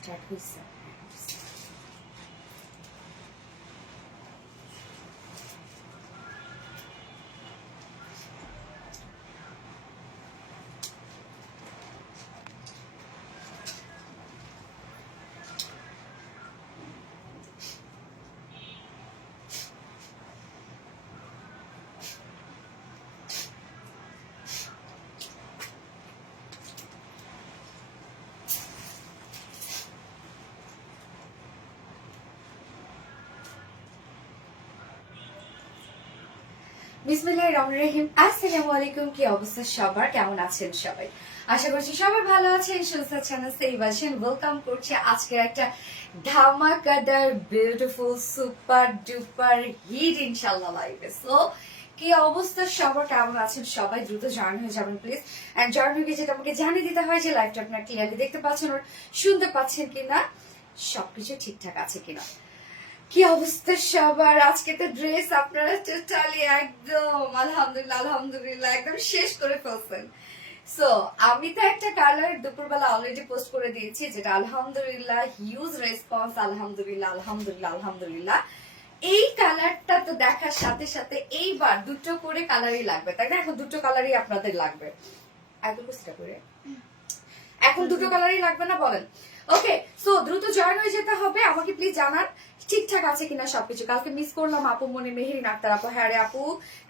Start হয়েছে। বিসমিল্লাহির রহমানির রহিম। আসসালামু আলাইকুম। কি অবস্থা সবার, কেমন আছেন সবাই? আশা করছি সবাই ভালো আছেন, সুস্থ আছেন, সেফ আছেন। ওয়েলকাম করছি আজকের একটা ধামাকাদার বিউটিফুল সুপার ডুপার হিট ইনশাআল্লাহ লাইভে। সো কি অবস্থা সবার, কেমন আছেন সবাই? দ্রুত জয়েন হয়ে যাবেন প্লিজ। এন্ড জয়েন হয়ে যেটা আমাকে জানিয়ে দিতে হয় যে লাইভটা আপনারা ক্লিয়ারলি দেখতে পাচ্ছেন আর শুনতে পাচ্ছেন কিনা, সবকিছু ঠিকঠাক আছে কিনা। কি অবস্থা সবার? আজকে তো ড্রেস আপনারা টোটালি একদম আলহামদুলিল্লাহ আলহামদুলিল্লাহ একদম শেষ করে ফেলছেন। সো আমি তো একটা কালার দুপুরবেলা অলরেডি পোস্ট করে দিয়েছি, যেটা আলহামদুলিল্লাহ হিউজ রেসপন্স। আলহামদুলিল্লাহ আলহামদুলিল্লাহ আলহামদুলিল্লাহ। এই কালারটা তো দেখার সাথে সাথে এইবার দুটো করে কালারই লাগবে, তাই না? এখন দুটো কালারই আপনাদের লাগবে। এত চেষ্টা করে এখন দুটো কালারই লাগবে না, বলেন? ওকে, সো দ্রুত জয়েন হয়ে যেতে হবে। আমাকে প্লিজ জানান ঠিকঠাক আছে কিনা সবকিছু। কালকে মিস করলাম আপু মনে মেহেরিন আক্তার আপু। হ্যাঁ রে আপু,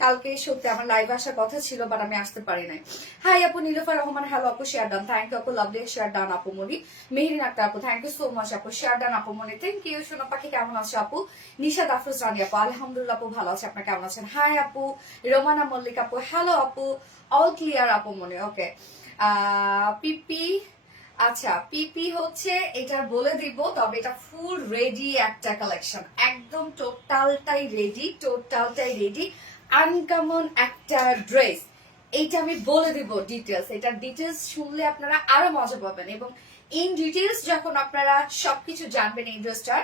কালকে সত্যি আমার লাইভ আসার কথা ছিল, বাট আমি আসতে পারি নাই। হাই আপু নীলুফার রহমান, হ্যালো আপু, শেয়ার ডান। থ্যাংক ইউ আপু, লাভলি শেয়ার ডান আপু মনি। মেহেরিন আক্তার আপু, থ্যাংক ইউ সো মাচ আপু, শেয়ার ডান আপু মনি। Thank you. সোনা পাখি কেমন আছো আপু? নিশাদ আফরোজ রানী আপু, আলহামদুলিল্লাহ আপু ভালো আছে, আপনার কেমন আছেন? হাই আপু রোমানা মল্লিক আপু, হ্যালো আপু, অল ক্লিয়ার আপু মনে। ওকে, পিপি, আচ্ছা পিপি হচ্ছে এটা বলে দিব, তবে এটা ফুল রেডি একটা কালেকশন, একদম টোটালটাই রেডি, আনকমন একটা ড্রেস। এইটা আমি বলে দিব ডিটেলস। এটা ডিটেলস শুনলে আপনারা আরো মজা পাবেন, এবং ইন ডিটেলস যখন আপনারা সবকিছু জানবেন এই ড্রেসটার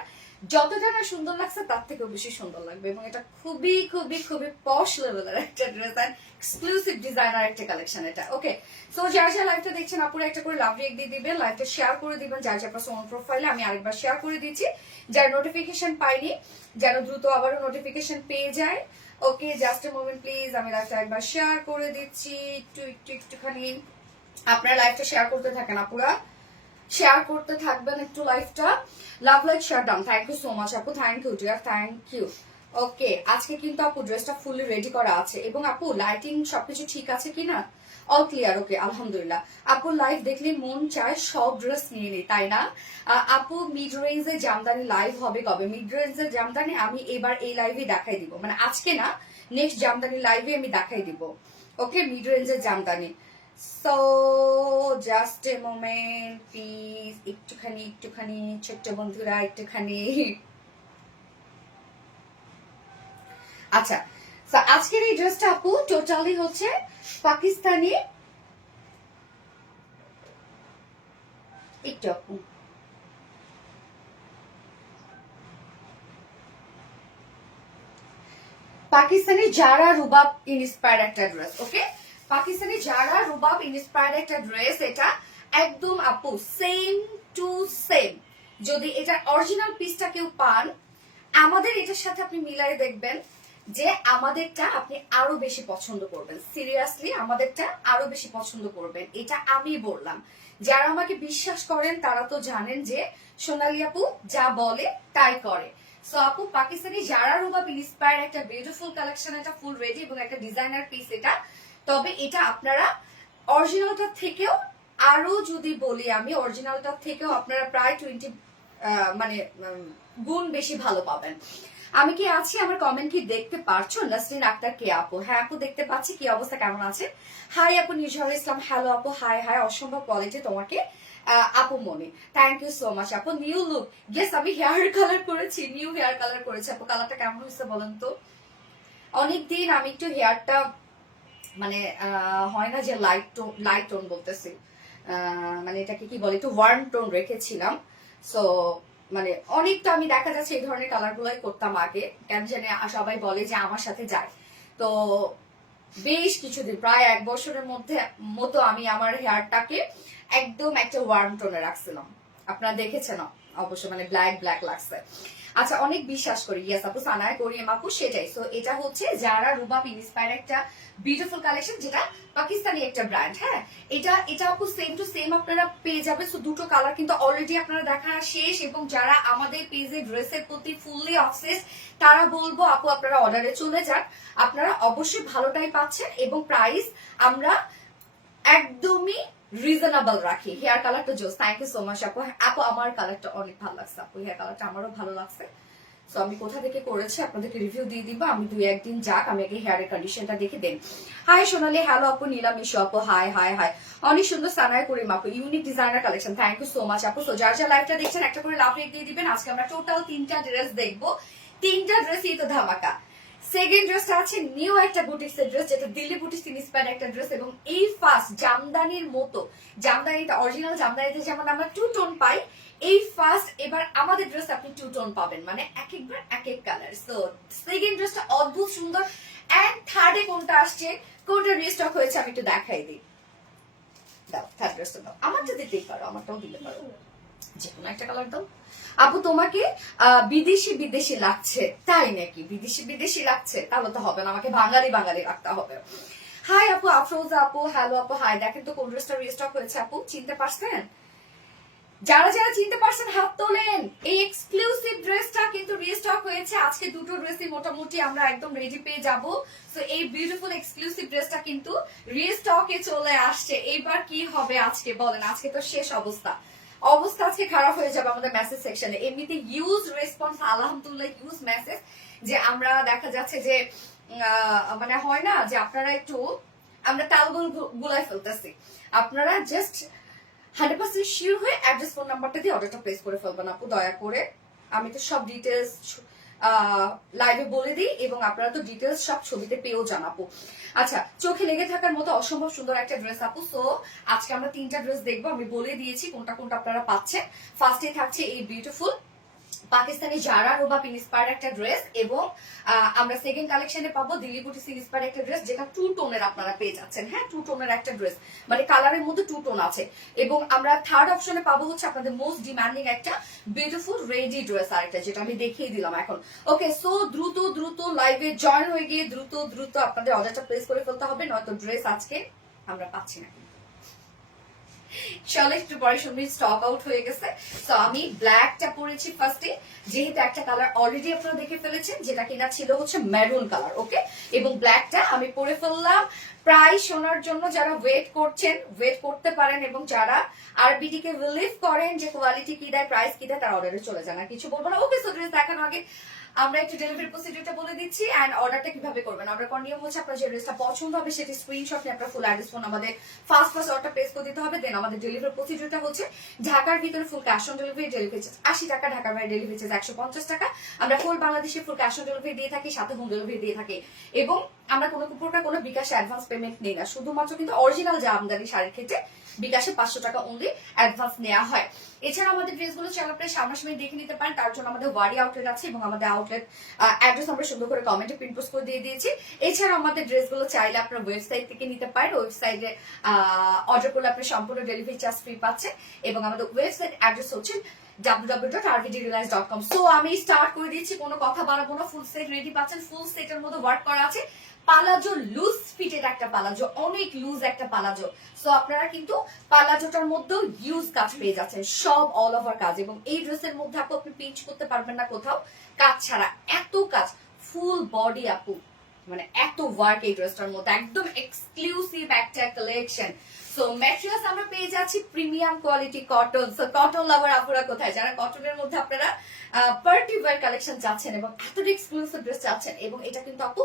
যতটা না সুন্দর লাগছে তার থেকেও বেশি সুন্দর লাগবে। এবং এটা খুবই খুবই খুবই পশ লেভেলের একটা ড্রেস এন্ড এক্সক্লুসিভ ডিজাইনার একটা কালেকশন এটা। ওকে, সো যারা যারা লাইভটা দেখছেন আপুরা একটা করে লাভ রেক দিয়ে দিবেন, লাইভটা শেয়ার করে দিবেন যার যার পার্সোনাল প্রোফাইলে। আমি আরেকবার শেয়ার করে দিচ্ছি, যারা নোটিফিকেশন পাইনি যেন দ্রুত আবারও নোটিফিকেশন পেয়ে যায়। ওকে, জাস্ট এ মোমেন্ট প্লিজ, আমি লাইভটা একবার শেয়ার করে দিচ্ছি। একটুখানি আপনারা লাইভটা শেয়ার করতে থাকেন আপুরা, শেয়ার করতে থাকবেন একটু লাইভটা। Love like share down. Thank you so much আপু, thank you dear, thank you. Okay, আজকে কিন্তু আপু ড্রেসটা ফুললি রেডি করা আছে, এবং আপু লাইটিং সবকিছু ঠিক আছে কিনা? All clear. ওকে, আলহামদুলিল্লাহ। আপু লাইভ দেখলে মন চায় সব ড্রেস নিয়ে নিই, তাই না? আপু মিড রেঞ্জে জামদানি লাইভ হবে কবে? মিড রেঞ্জের জামদানি আমি এবার এই লাইভে দেখাই দিব, মানে আজকে না, নেক্সট জামদানি লাইভে আমি দেখাই দিব। ওকে, মিড রেঞ্জের Jamdani. So just a moment please, একটুখানি ছোট্ট বন্ধুরা একটুখানি। আচ্ছা, আজকের এই ড্রেসটা আপু টোটালি হচ্ছে পাকিস্তানি, একটু আপু পাকিস্তানি যারা রুবাব ইন্সপায়ার্ড একটা ড্রেস। ওকে, পাকিস্তানি যারা রুবাব ইন্সপায়ার্ড একটা ড্রেস, এটা একদম আপু সেম টু সেম। যদি এটা অরিজিনাল পিসটা কেউ পান, আমাদের এটার সাথে আপনি মিলাই দেখবেন যে আমাদেরটা আপনি আরো বেশি পছন্দ করবেন। সিরিয়াসলি আমাদেরটা আরো বেশি পছন্দ করবেন, এটা আমি বললাম। যারা আমাকে বিশ্বাস করেন তারা তো জানেন যে সোনালী আপু যা বলে তাই করে। সো আপু পাকিস্তানি যারা রুবাব ইন্সপায়ার একটা বিউটিফুল কালেকশন, এটা ফুল রেডি এবং একটা ডিজাইনার পিস এটা। তবে এটা আপনারা অরিজিনালটার থেকেও আরো যদি বলি আমি, অরিজিনালটার থেকেও আপনারা প্রায় 20 মানে গুণ বেশি ভালো পাবেন। আমি কি আছি? আমার কমেন্ট কি দেখতে পারছো? নাসরিন আক্তার কে আপু? হ্যাঁ আপু দেখতে পাচ্ছি। কি অবস্থা, কেমন আছে? হাই আপু নিজহর ইসলাম, হ্যালো আপু, হাই হাই, অসম্ভব কোয়ালিটি তোমাকে আপু মনি, থ্যাংক ইউ সো মাচ আপু। নিউ লুক, ইয়েস আমি হেয়ার কালার করেছি, নিউ হেয়ার কালার করেছি আপু। কালারটা কেমন হয়েছে বলেন তো? অনেকদিন আমি একটু হেয়ারটা মানে হয় না যে লাইট টোন বলতেছি, মানে এটাকে কি বলে, একটু ওয়ার্ম টোন রেখেছিলাম। সো মানে অনেকটা আমি দেখা যাচ্ছে এই ধরনের কালার গুলাই করতাম আগে, কেন জানি সবাই বলে যে আমার সাথে যায়। তো বেশ কিছুদিন, প্রায় 1 বছরের মতো আমি আমার হেয়ারটাকে একদম একটা ওয়ার্ম টোনে রাখছিলাম। আপনারা দেখেছেন অবশ্য, মানে ব্ল্যাক ব্ল্যাক লাগছে। আচ্ছা, অনেক বিশ্বাস করি, ইয়েস আপু, সানায় কোরিয়াম আপু, সেটাই। সো এটা হচ্ছে যারা রুবাব ইন্সপায়ার একটা বিউটিফুল কালেকশন, যেটা পাকিস্তানি একটা ব্র্যান্ড। হ্যাঁ, এটা আপু সেম টু সেম আপনারা পেয়ে যাবেন। সো দুটো কালার কিন্তু অলরেডি আপনারা দেখা শেষ, এবং যারা আমাদের পেজে ড্রেসের প্রতি ফুললি অবসেসড তারা বলবো আপু আপনারা অর্ডারে চলে যান, আপনারা অবশ্যই ভালোটাই পাচ্ছেন, এবং প্রাইস আমরা একদমই রিজনেবল রাখি। হেয়ার কালারটা জোস, থ্যাংক ইউ সো মাচ আপু। আপু আমার কালারটা অনেক ভালো লাগছে আপু, হেয়ার কালারটা আমারও ভালো লাগছে। সো আমি কোথা থেকে করেছি আপনাদেরকে রিভিউ দিয়ে দিব, আমি 2-1 দিন যাক, আমি আগে হেয়ারের কন্ডিশনটা দেখে দেন। হাই সোনালি, হ্যালো আপু, নীলাম ইস্যু আপু, হাই হাই হাই, অনেক সুন্দর সানায় করিম আপু, unique designer collection, thank you so much আপু। সো যার যা লাইভটা দেখছেন একটা করে লাভ রেট দিয়ে দিবেন। আজকে আমরা টোটাল 3টা ড্রেস দেখবো, 3টা ড্রেসই তো ধামাকা। সেকেন্ড ড্রেসটা আছে নিউ একটা বুটিক্স এর ড্রেস, যেটা দিল্লি বুটিক্স ইন্সপায়ার্ড একটা ড্রেস, এবং এই ফার্স্ট জামদানির মতো, জামদানিটা অরিজিনাল জামদানিতে যেমন আমরা 2 টোন পাই, এই ফার্স্ট এবার আমাদের ড্রেস আপনি 2 টোন পাবেন, মানে এক একবার এক এক কালার। সো সেকেন্ড ড্রেসটা অদ্ভুত সুন্দর। এন্ড থার্ডে কোনটা আসছে, কোনটা রিস্টক হয়েছে আমি একটু দেখাই দিই। দাও থার্ড ড্রেসটা দাও, আমারটা দিতেই পারো, আমারটাও দিতে পারো, যে কোনো একটা কালার দাও। আপু তোমাকে বিদেশি বিদেশি লাগছে, তাই নাকি? বিদেশি বিদেশি লাগছে, তাহলে তো হবে না, আমাকে বাঙালি বাঙালি রাখতে হবে। হাই আপু, আফরোজা আপু, হ্যালো আপু, হাই। দেখেন তো কোন ড্রেসটা রিস্টক হয়েছে আপু, চিনতে পারছেন? যারা যারা চিনতে পারছেন হাত তোলেন। এই এক্সক্লুসিভ ড্রেসটা কিন্তু রিস্টক হয়েছে, আজকে দুটো ড্রেসই মোটামুটি আমরা একদম রেডি পেয়ে যাব। সো এই বিউটিফুল এক্সক্লুসিভ ড্রেসটা কিন্তু রিস্টকে চলে আসছে। এইবার কি হবে আজকে বলেন? আজকে তো শেষ অবস্থা, অবস্থা আজকে খারাপ হয়ে যাবে আমাদের মেসেজ সেকশনে। এমনিতে ইউজ রেসপন্স, আলহামদুলিল্লাহ ইউজ মেসেজ, যে আমরা দেখা যাচ্ছে যে মানে হয় না যে আপনারা একটু, আমরা তালগোল গুলাই ফেলতেছি, আপনারা জাস্ট 100% শিওর হয়ে অ্যাড্রেস ফোন নাম্বারটা দিয়ে অর্ডারটা প্লেস করে ফেলবেন আপু, দয়া করে। আমি তো সব ডিটেলস লাইভে বলে দিই, এবং আপনারা তো ডিটেলস সব ছবিতে পেয়েও যান আপু। আচ্ছা, চোখে লেগে থাকার মতো অসম্ভব সুন্দর একটা ড্রেস আপু। সো আজকে আমরা 3টা ড্রেস দেখবো, আমি বলে দিয়েছি কোনটা কোনটা আপনারা পাচ্ছেন। ফার্স্টে থাকছে এই বিউটিফুল পাকিস্তানি জারা রুবাব ইন্সপায়ার একটা ড্রেস, এবং আমরা সেকেন্ড কালেকশনে পাবো দিল্লি বুটিক্স ইন্সপায়ার একটা ড্রেস, যেটা 2 টোনের আপনারা পেয়ে যাচ্ছেন। হ্যাঁ, 2 টোনের একটা ড্রেস, মানে কালারের মধ্যে 2 টোন আছে। এবং আমরা থার্ড অপশনে পাবো হচ্ছে আপনাদের মোস্ট ডিমান্ডিং একটা বিউটিফুল রেডি ড্রেস, আরেকটা যেটা আমি দেখিয়ে দিলাম এখন। ওকে, সো দ্রুত দ্রুত লাইভে জয়েন হয়ে গিয়ে দ্রুত দ্রুত আপনাদের অর্ডারটা প্লেস করে ফেলতে হবে, নয়তো ড্রেস আজকে আমরা পাচ্ছি না। চলো একটু পরে শুনবি স্টক আউট হয়ে গেছে। তো আমি ব্ল্যাকটা পরেছি ফার্স্টে, যেহেতু একটা কালার অলরেডি আপনারা দেখে ফেলেছেন, যেটা কিনা ছিল হচ্ছে মেরুন কালার। ওকে, এবং ব্ল্যাকটা আমি পরে ফেললাম। প্রাইস শোনার জন্য যারা ওয়েট করছেন, ওয়েট করতে পারেন, এবং যারা আরবিডি কে বিলিভ করেন যে কোয়ালিটি কি দেয়, প্রাইস কি দেয়, তার অর্ডারে চলে যান, আর কিছু বলবো না। ওকে, সো ড্রেস দেখানো আগে আমরা একটু ডেলিভারি প্রসিডিউরটা বলে দিচ্ছি, এন্ড অর্ডারটা কিভাবে করবেন। অর্ডার করার নিয়ম হচ্ছে, আপনার যে ড্রেসটা পছন্দ হবে সেটি স্ক্রিনশট নিয়ে আপনার ফুল অ্যাড্রেস ফোন আমাদের ফার্স্ট অর্ডারটা প্লেস করে দিতে হবে। দেন আমাদের ডেলিভারি প্রসিডিউরটা হচ্ছে ঢাকার ভিতরে full cash on delivery, delivery charge 80 টাকা, ঢাকার বাইরে ডেলিভারি চার্জ 150 টাকা। আমরা ফুল বাংলাদেশে ফুল ক্যাশ অন ডেলিভারি দিয়ে থাকি, সাথে হোম ডেলিভারি দিয়ে থাকি, এবং আমরা কোনো প্রকার কোনো বিকাশে অ্যাডভান্স পেমেন্ট নেই না, শুধুমাত্র কিন্তু অরিজিনাল যে আমদানি শাড়ির ক্ষেত্রে বিকাশে 500 টাকা অনলি অ্যাডভান্স নেওয়া হয়। এছাড়া আমাদের ড্রেসগুলো চাইলে আপনি সামনাসামনি দেখে নিতে পারেন, তার জন্য আমাদের ওয়ারি আউটলেট আছে, এবং আমাদের আউটলেট অ্যাড্রেস আমরা সুন্দর করে কমেন্টে পিন পোস্ট করে দিয়ে দিয়েছি। এছাড়া আমাদের ড্রেসগুলো চাইলে আপনার ওয়েবসাইট থেকে নিতে পারেন, ওয়েবসাইটে অর্ডার করলে আপনি সম্পূর্ণ ডেলিভারি চার্জ ফ্রি পাচ্ছেন, এবং আমাদের ওয়েবসাইট অ্যাড্রেস হচ্ছে www.rvdrealize.com। সো আমি স্টার্ট করে দিচ্ছি, কোনো কথা বাড়াবো না। ফুল সেট রেডি পাচ্ছেন, ফুল সেটের মধ্যে ওয়ার্ক করা আছে, পালাজো লুজ ফিটেড একটা পালাজো, অনেক লুজ একটা পালাজো। সো আপনারা কিন্তু পালাজোটার মধ্যেও ইউজ কাজ পেয়ে যাচ্ছেন, সব অল ওভার কাজ, এবং এই ড্রেসের মধ্যে আপনি পিঞ্চ করতে পারবেন না কোথাও কাজ ছাড়া, এত কাজ, ফুল বডি আপু, মানে এত ওয়ার্ক এই ড্রেসটার মধ্যে, একদম এক্সক্লুসিভ একটা কালেকশন। সো ম্যাটেরিয়ালস আমরা পেয়ে যাচ্ছি premium quality cotton. So cotton লাভার আপুরা কোথায়, যারা কটনের মধ্যে আপনারা পার্টি ওয়্যার কালেকশন চাচ্ছেন এবং এতটা এক্সক্লুসিভ ড্রেস চাচ্ছেন, এবং এটা কিন্তু আপু,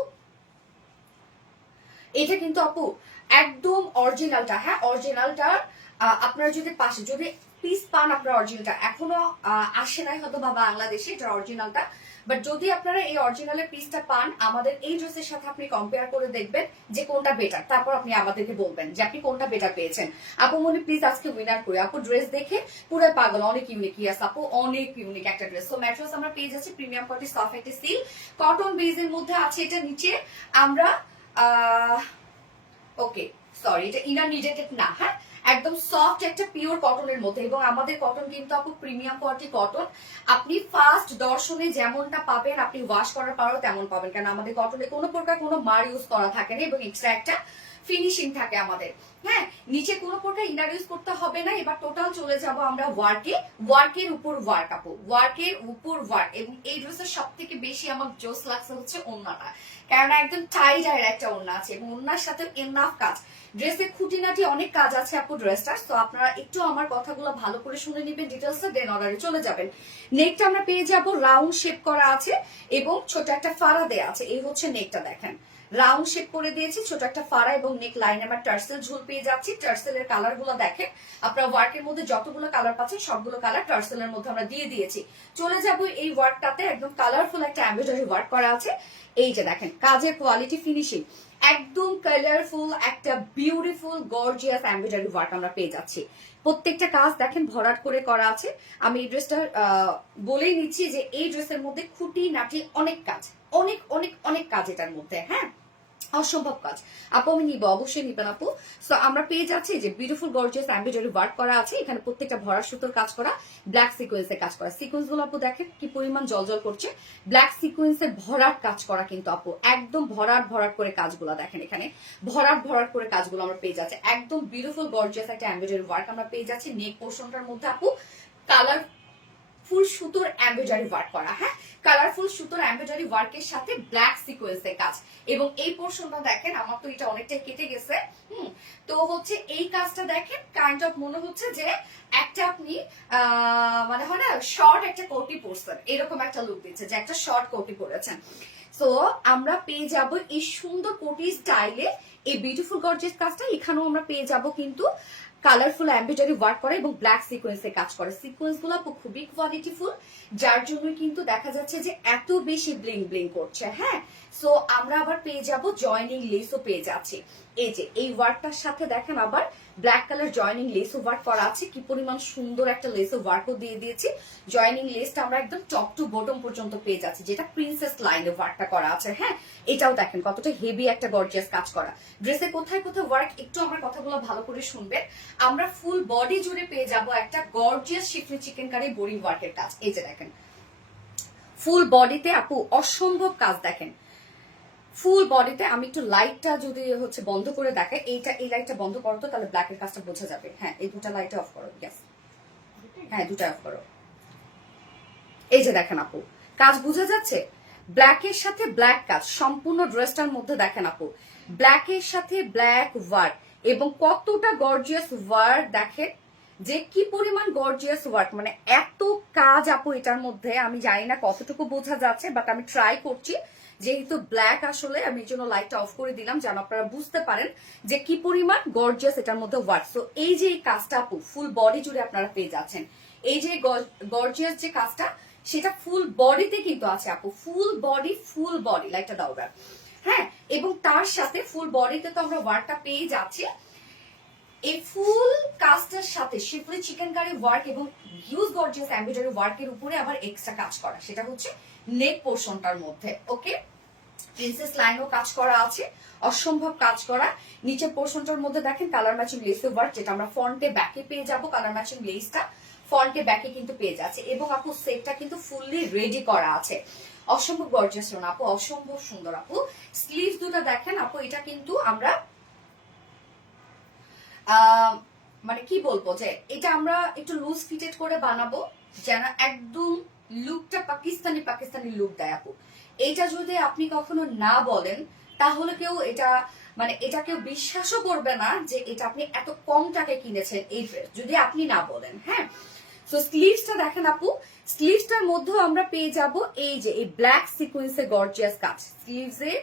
এটা কিন্তু আপু একদম অরিজিনালটা। হ্যাঁ, অরিজিনালটা আপনারা যদি পাশে যদি পিস পান, আপনার অরিজিনালটা এখনো আসে নাই হয়তো বা বাংলাদেশে, এটা অরিজিনালটা, বাট যদি আপনারা এই অরিজিনালের পিসটা পান, আমাদের এই ড্রেসের সাথে আপনি কম্পেয়ার করে দেখবেন যে কোনটা বেটার, তারপর আপনি আমাদেরকে বলবেন যে আপনি কোনটা বেটার পেয়েছেন। আপু মনে প্লিজ আজকে উইনার করি। আপু ড্রেস দেখে পুরো পাগল, অনেক ইউনিক। ইয়াস আপু, অনেক ইউনিক একটা ড্রেস। তো ম্যাট্রেস আমরা পেয়ে যাচ্ছি প্রিমিয়াম কোয়ালিটি সফট একটা সিল কটন বেজের মধ্যে আছে। এটা নিচে আমরা ওকে সরি, এটা ইনার নিডেড না, হ্যাঁ একদম সফট একটা পিওর কটনের মধ্যে, এবং আমাদের কটন কিন্তু আপু প্রিমিয়াম কোয়ালিটি কটন। আপনি ফার্স্ট দর্শনে যেমনটা পাবেন আপনি ওয়াশ করার পরও তেমন পাবেন, কারণ আমাদের কটনে কোনো প্রকার কোনো মার ইউজ করা থাকে না এবং এক্সট্রা একটা ফিনিশিং থাকে আমাদের। হ্যাঁ, নিচে কোনো প্রকার ইনার ইউজ করতে হবে না। এবার টোটাল চলে যাব আমরা ওয়ার্কের উপর ওয়ার্ক আপু, ওয়ার্কের উপর ওয়ার্ক। এবং এই ড্রেসের সব থেকে বেশি আমার জোস লাগছে হচ্ছে ওড়নাটা, কারণ একদম টাইট আর একটা ওড়না আছে এবং ওড়নার সাথে এনাফ কাজ। ড্রেসে খুঁটিনাটি অনেক কাজ আছে আপু ড্রেসটার, তো আপনারা একটু আমার কথাগুলো ভালো করে শুনে নেবেন ডিটেলসে, দেন অর্ডারে চলে যাবেন। নেকটা আমরা পেয়ে যাব রাউন্ড শেপ করা আছে এবং ছোট একটা ফাড়া দেয়া আছে। এই হচ্ছে নেকটা, দেখেন রাউন্ড শেপ করে দিয়েছি, ছোট একটা ফাড়া এবং নেক লাইনে আমরা টার্সেল ঝুল পেয়ে যাচ্ছি। টার্সেলের কালার গুলো দেখেন, আপনারা ওয়ার্কের মধ্যে যতগুলো কালার পাচ্ছেন সবগুলো কালার টার্সেলের মধ্যে আমরা দিয়ে দিয়েছি। চলে যাব এই ওয়ার্কটাতে, একদম কালারফুল একটা এমব্রয়ডারি ওয়ার্ক করা আছে। এই যে দেখেন কাজের কোয়ালিটি ফিনিশিং একদম কালারফুল একটা বিউটিফুল গর্জিয়াস এমব্রয়ডারি ওয়ার্ক আমরা পেয়ে যাচ্ছি। প্রত্যেকটা কাজ দেখেন ভরাট করে করা আছে। আমি এই ড্রেসটা বলেই নিচ্ছি যে এই ড্রেসের মধ্যে খুঁটি নাটি অনেক কাজ, অনেক অনেক অনেক কাজ এটার মধ্যে। হ্যাঁ, অসম্ভব কাজ। আপু আমি নিব, অবশ্যই নিবেন আপু। সো আমরা পেয়ে যাচ্ছি যে বিউটিফুল গর্জিয়াস এমব্রয়ডারি ওয়ার্ক করা আছে। এখানে প্রত্যেকটা ভরা সুতোর কাজ করা, ব্ল্যাক সিকোয়েন্সের কাজ করা। সিকোয়েন্স গুলো আপু দেখেন কি পরিমাণ জলজল করছে, ব্ল্যাক সিকোয়েন্সের ভরাট কাজ করা কিন্তু আপু একদম ভরাট ভরাট করে কাজগুলো দেখেন, এখানে ভরাট ভরাট করে কাজগুলো আমরা পেয়ে যাচ্ছি। একদম বিউটিফুল গর্জিয়াস একটা এমব্রয়ডারি ওয়ার্ক আমরা পেয়ে যাচ্ছি। নেক পোর্শনটার মধ্যে আপু কালার ফুল সুতোর এমব্রয়ডারি ওয়ার্ক করা। হ্যাঁ, কালারফুল সুতোর এমব্রয়ডারি ওয়ার্কের সাথে ব্ল্যাক সিকোয়েন্সের কাজ। এবং এই পোর্শনটা দেখেন, আমার তো এটা অনেকটাই কেটে গেছে। তো হচ্ছে এই কাজটা দেখেন কাইন্ড অফ মনে হচ্ছে যে একটা আপনি মানে হয় না শর্ট একটা কোটি পরছেন, এরকম একটা লুক দিচ্ছে যে একটা শর্ট কোটি পরেছেন। সো আমরা পেয়ে যাব এই সুন্দর কোটি স্টাইলে এই বিউটিফুল গর্জিয়াস কাজটা। এখানেও আমরা পেয়ে যাব কিন্তু কালারফুল এমব্রয়ডারি ওয়ার্ক করে এবং ব্ল্যাক সিকোয়েন্সে কাজ করে। সিকোয়েন্স গুলো খুবই কোয়ালিটিফুল, যার জন্য কিন্তু দেখা যাচ্ছে যে এত বেশি ব্লিং ব্লিং করছে। হ্যাঁ, সো আমরা আবার পেয়ে যাব জয়নিং লেসও পেয়ে যাচ্ছি। এই যে এই ওয়ার্কটার সাথে দেখেন আবার ব্ল্যাক কালার জয়নিং লেসও ওয়ার্ক করা আছে। কি পরিমাণ সুন্দর একটা লেসও ওয়ার্কও দিয়ে দিয়েছি। জয়নিং লেসটা আমরা একদম টপ টু বটম পর্যন্ত পেয়ে যাচ্ছি, যেটা প্রিন্সেস লাইনে ওয়ার্কটা করা আছে। হ্যাঁ, এটাও দেখেন কতটা হেভি একটা গর্জিয়াস কাজ করা। ড্রেসে কোথায় কোথায় ওয়ার্ক একটু আমার কথাগুলো ভালো করে শুনবেন। আমরা ফুল বডি জুড়ে পেয়ে যাব একটা গর্জিয়াস শিফলি চিকেন কারি বোরিং ওয়ার্কের কাজ। এই যে দেখেন ফুল বডিতে আপু অসম্ভব কাজ দেখেন। ফুল বডিতে আমি একটু লাইটটা যদি হচ্ছে বন্ধ করে দেখাই, এই লাইটটা বন্ধ করো তো, তাহলে ব্ল্যাকের কাজটা বোঝা যাবে। হ্যাঁ, এই দুটা লাইট অফ করো। ইয়েস, হ্যাঁ দুটা অফ করো। এই যে দেখেন আপু কাজ বোঝা যাচ্ছে, ব্ল্যাকের সাথে ব্ল্যাক কাজ সম্পূর্ণ ড্রেসটার মধ্যে দেখেন আপু, ব্ল্যাকের সাথে ব্ল্যাক ওয়ার্ক এবং কতটা গর্জিয়াস ওয়ার্ক দেখেন, যে কি পরিমাণ গর্জিয়াস ওয়ার্ক, মানে এত কাজ আপু এটার মধ্যে। আমি জানি না কতটুকু বোঝা যাচ্ছে, বাট আমি ট্রাই করছি। যেহেতু ব্ল্যাক আসলে আমি এর জন্য লাইটটা অফ করে দিলাম যেন আপনারা বুঝতে পারেন যে কি পরিমাণ গর্জিয়াস এটার মধ্যে ওয়ার্ক। সো এই যে এই কাজটা আপু ফুল বডি জুড়ে আপনারা পেয়ে যাচ্ছেন। এই যে গর্জিয়াস যে কাজটা সেটা ফুল বডিতে কিন্তু আছে আপু, ফুল বডি লাইটটা দাও। হ্যাঁ, এবং তার সাথে ফুল বডিতে তো আমরা ওয়ার্কটা পেয়ে যাচ্ছি। এই ফুল কাজটার সাথে শিফলি চিকেন কারি ওয়ার্ক এবং হিউজ গর্জিয়াস এমব্রয়ডারি ওয়ার্কের উপরে আবার এক্সট্রা কাজ করা, সেটা হচ্ছে নেক পোর্শনটার মধ্যে। ওকে, প্রিন্সেস লাইনও কাজ করা আছে, অসম্ভব কাজ করা। নিচের পোর্শনটার মধ্যে দেখেন কালার ম্যাচিং লেস ওয়ার্ক, যেটা আমরা ফ্রন্টে ব্যাকে পেয়ে যাব। কালার ম্যাচিং লেসটা ফ্রন্টে ব্যাকে কিন্তু পেয়ে যাচ্ছে এবং আপু সেটটা কিন্তু ফুললি রেডি করা আছে। অসম্ভব গর্জিয়াস আপু, অসম্ভব সুন্দর আপু। স্লিভ দুটো দেখেন আপু, এটা কিন্তু আমরা মানে কি বলবো যে এটা আমরা একটু লুজ ফিটেড করে বানাবো যেন একদম লুকটা পাকিস্তানি লুক দেয় আপু। এটা যদি আপনি কখনো না বলেন তাহলে কেউ এটা মানে এটা কেউ বিশ্বাসও করবে না যে এটা আপনি এত কম টাকায় কিনেছেন এই ড্রেস, যদি আপনি না বলেন। হ্যাঁ, তো স্লিভসটা দেখেন আপু, স্লিভসটার মধ্যেও আমরা পেয়ে যাব এই যে এই ব্ল্যাক সিকোয়েন্সের গর্জিয়াস কাজ। স্লিভসের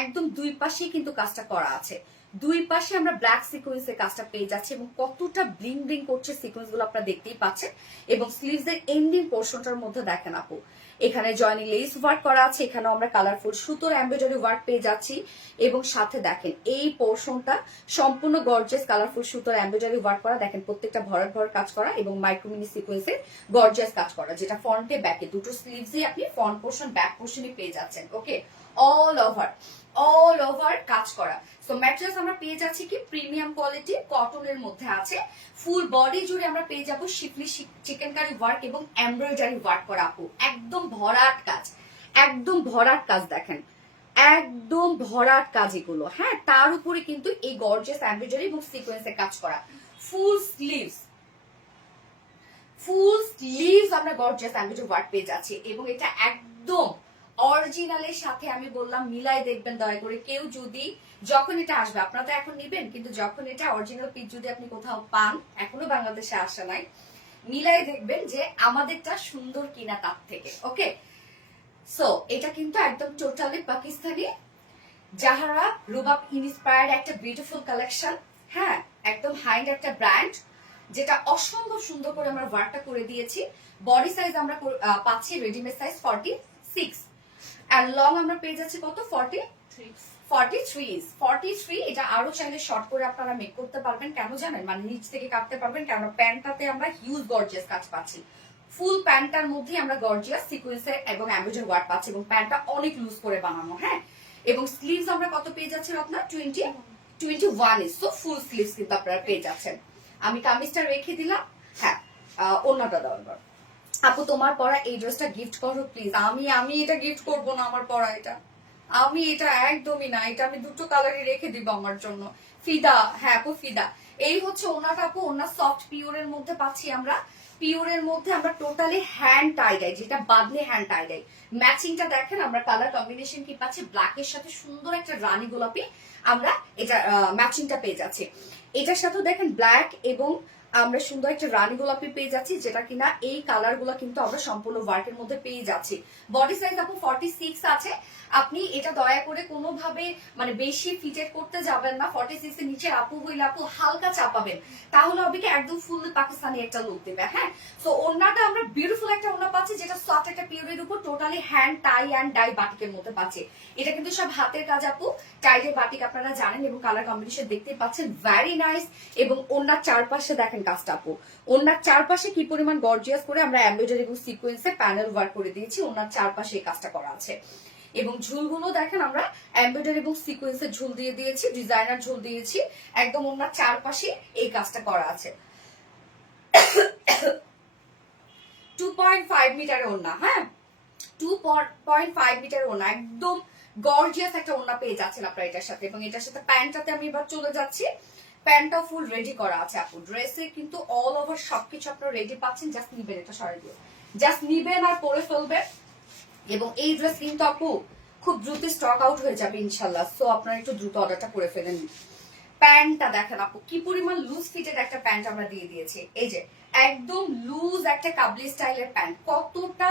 একদম দুই পাশেই কিন্তু কাজটা করা আছে, দুই পাশে আমরা ব্ল্যাক সিকোয়েন্সের কাজটা পেয়ে যাচ্ছি এবং কতটা ব্লিং ব্লিং করছে সিকোয়েন্স গুলো আপনারা দেখতেই পাচ্ছেন। এবং স্লিভস এর এন্ডিং পোর্শনটার মধ্যে দেখেন আপু এখানে জয়নিং লেস ওয়ার্ক করা আছে, এখানেও আমরা কালারফুল সুতোর এমব্রয়ডারি ওয়ার্ক পেয়ে যাচ্ছি এবং সাথে দেখেন এই পোর্শনটা সম্পূর্ণ গর্জিয়াস কালারফুল সুতোর এমব্রয়ডারি ওয়ার্ক করা। দেখেন প্রত্যেকটা ভরাট ভরাট কাজ করা এবং মাইক্রোমিনি সিকোয়েন্সের গর্জিয়াস কাজ করা, যেটা ফ্রন্টে ব্যাকে দুটো স্লিভসে আপনি ফ্রন্ট পোর্শন ব্যাক পোর্শনে পেয়ে যাচ্ছেন। ওকে, অল ওভার কাজ করা। সো ম্যাট্রেস আমরা পেয়ে যাচ্ছি কি প্রিমিয়াম কোয়ালিটি কটনের মধ্যে আছে। ফুল বডি জুড়ে আমরা পেয়ে যাবো শিফলি চিকেনকারি ওয়ার্ক এবং এমব্রয়ডারি ওয়ার্ক করা আপু, একদম ভরাট কাজ, একদম ভরাট কাজ দেখেন, একদম ভরাট কাজ এগুলো। হ্যাঁ, তার উপরে কিন্তু এই গর্জিয়াস এমব্রয়ডারি এবং সিকোয়েন্সে কাজ করা। ফুল স্লিভস আমরা গর্জিয়াস এমব্রয়ডারি ওয়ার্ক পেয়ে যাচ্ছি এবং এটা একদম অরিজিনালের সাথে আমি বললাম মিলাই দেখবেন দয়া করে। কেউ যদি যখন এটা আসবে, আপনারা তো এখন নিবেন, কিন্তু যখন এটা অরিজিনাল পিস যদি আপনি কোথাও পান, এখনো বাংলাদেশে আসা নাই, মিলাই দেখবেন যে আমাদেরটা সুন্দর কিনা তার থেকে। ওকে, সো এটা কিন্তু একদম টোটালি পাকিস্তানি জাহারা রুবাব ইন্সপায়ার্ড একটা বিউটিফুল কালেকশন। হ্যাঁ, একদম হাইন্ড একটা ব্র্যান্ড, যেটা অসম্ভব সুন্দর করে আমরা ওয়ার্কটা করে দিয়েছি। বডি সাইজ আমরা পাচ্ছি রেডিমেড সাইজ 46 আর লং আমরা পেয়ে যাচ্ছি কত 43। এটা আরো চাইলে শর্ট করে আপনারা মেক করতে পারবেন, কেন জানেন, মানে নিচ থেকে কাটতে পারবেন, কারণ প্যান্টটাতে আমরা হিউজ গর্জিয়াস কাজ পাচ্ছি। ফুল প্যান্টটার মধ্যে আমরা গর্জিয়াস সিকোয়েন্সের এবং এমব্রয়ডারি ওয়ার্ক পাচ্ছি এবং প্যান্টটা অনেক লুজ করে বানানো। হ্যাঁ, এবং স্লিভস আমরা কত পেয়ে যাচ্ছি আপনার 21 ইঞ্চ। সো ফুল স্লিভস কিন্তু আপনারা পেয়ে যাচ্ছেন। আমি কামিজটা রেখে দিলাম। হ্যাঁ, অন্যটা দাও এবার। আপু তোমার পরা এই ড্রেসটা গিফট করো প্লিজ। আমি এটা গিফট করব না, আমার পরা এটা, আমি এটা একদমই না, এটা আমি দুটো কালারই রেখে দিব আমার জন্য। ফিদা, হ্যাঁ আপু ফিদা। এই হচ্ছে ওনাটা আপু, ওনা সফট পিওরের মধ্যে পাচ্ছি আমরা। পিওরের মধ্যে আমরা টোটালি হ্যান্ড টাই ডাই, যেটা বাদলে হ্যান্ড টাই ডাই। ম্যাচিংটা দেখেন, আমরা কালার কম্বিনেশন কি পাচ্ছি, ব্ল্যাকের সাথে সুন্দর একটা রানী গোলাপি আমরা এটা ম্যাচিংটা পেয়ে যাচ্ছি। এটার সাথে দেখেন ব্ল্যাক এবং আমরা সুন্দর একটা রানী গোলাপি পেয়ে যাচ্ছি, যেটা কিনা এই কালার গুলা কিন্তু আমরা সম্পূর্ণ ওয়ার্কের মধ্যে পেয়ে যাচ্ছি। বডি সাইজ আপু 46 আছে। আপনি এটা দয়া করে কোনোভাবে মানে বেশি ফিটেড করতে যাবেন না। 46 এর নিচে আপু হইলে আপু হালকা চাপাবেন, তাহলে হবে কি একদম ফুল পাকিস্তানি একটা লুক দেবে। হ্যাঁ, সো ওড়নাটা আমরা বিউটিফুল একটা ওড়না পাচ্ছি, যেটা সফট একটা পিওরের উপর totally hand tie and dye বাটিকের মধ্যে পাচ্ছি। এটা কিন্তু সব হাতের কাজ আপু, টাইলের বাটিক আপনারা জানেন এবং কালার কম্বিনেশন দেখতে পাচ্ছেন, ভেরি নাইস। এবং ওড়নার চারপাশে দেখেন কাজটা আপু, ওড়নার চারপাশে কি পরিমাণ গর্জিয়াস করে আমরা এমব্রয়ডারি এবং সিকোয়েন্সে প্যানেল ওয়ার্ক করে দিয়েছি। ওড়নার চারপাশে এই কাজটা করা আছে এবং ঝুলগুলো দেখেন আমরা এমব্রয়ডারি এবং সিকোয়েন্সের ঝুল দিয়ে দিয়েছি, ডিজাইনার ঝুল দিয়েছি, একদম ওড়নার চারপাশে এই কাজটা করা আছে। 2.5 মিটার ওড়না, হ্যাঁ 2.5 মিটার ওড়না, একদম গর্জিয়াস একটা ওড়না পেয়ে যাচ্ছেন আপনারা এটার সাথে। এবং এটার সাথে প্যান্টটাতে আমি এবার চলে যাচ্ছি, প্যান্টটা ফুল রেডি করা আছে আপু। ড্রেসে কিন্তু অল ওভার সবকিছু আপনারা রেডি পাচ্ছেন, জাস্ট নিবেন, এটা সরাই দিয়ে জাস্ট নিবেন আর পরে ফেলবেন। এবং এই ড্রেস কিন্তু আপু খুব দ্রুত স্টক আউট হয়ে যাবে ইনশাল্লাহ, সো আপনারা একটু দ্রুত অর্ডারটা করে ফেলেন। প্যান্টটা দেখেন আপু, কি পরিমাণ লুজ ফিটেড একটা প্যান্ট আমরা দিয়ে দিয়েছি। এই যে একদম লুজ একটা কাবলি স্টাইলের প্যান্ট, কতটা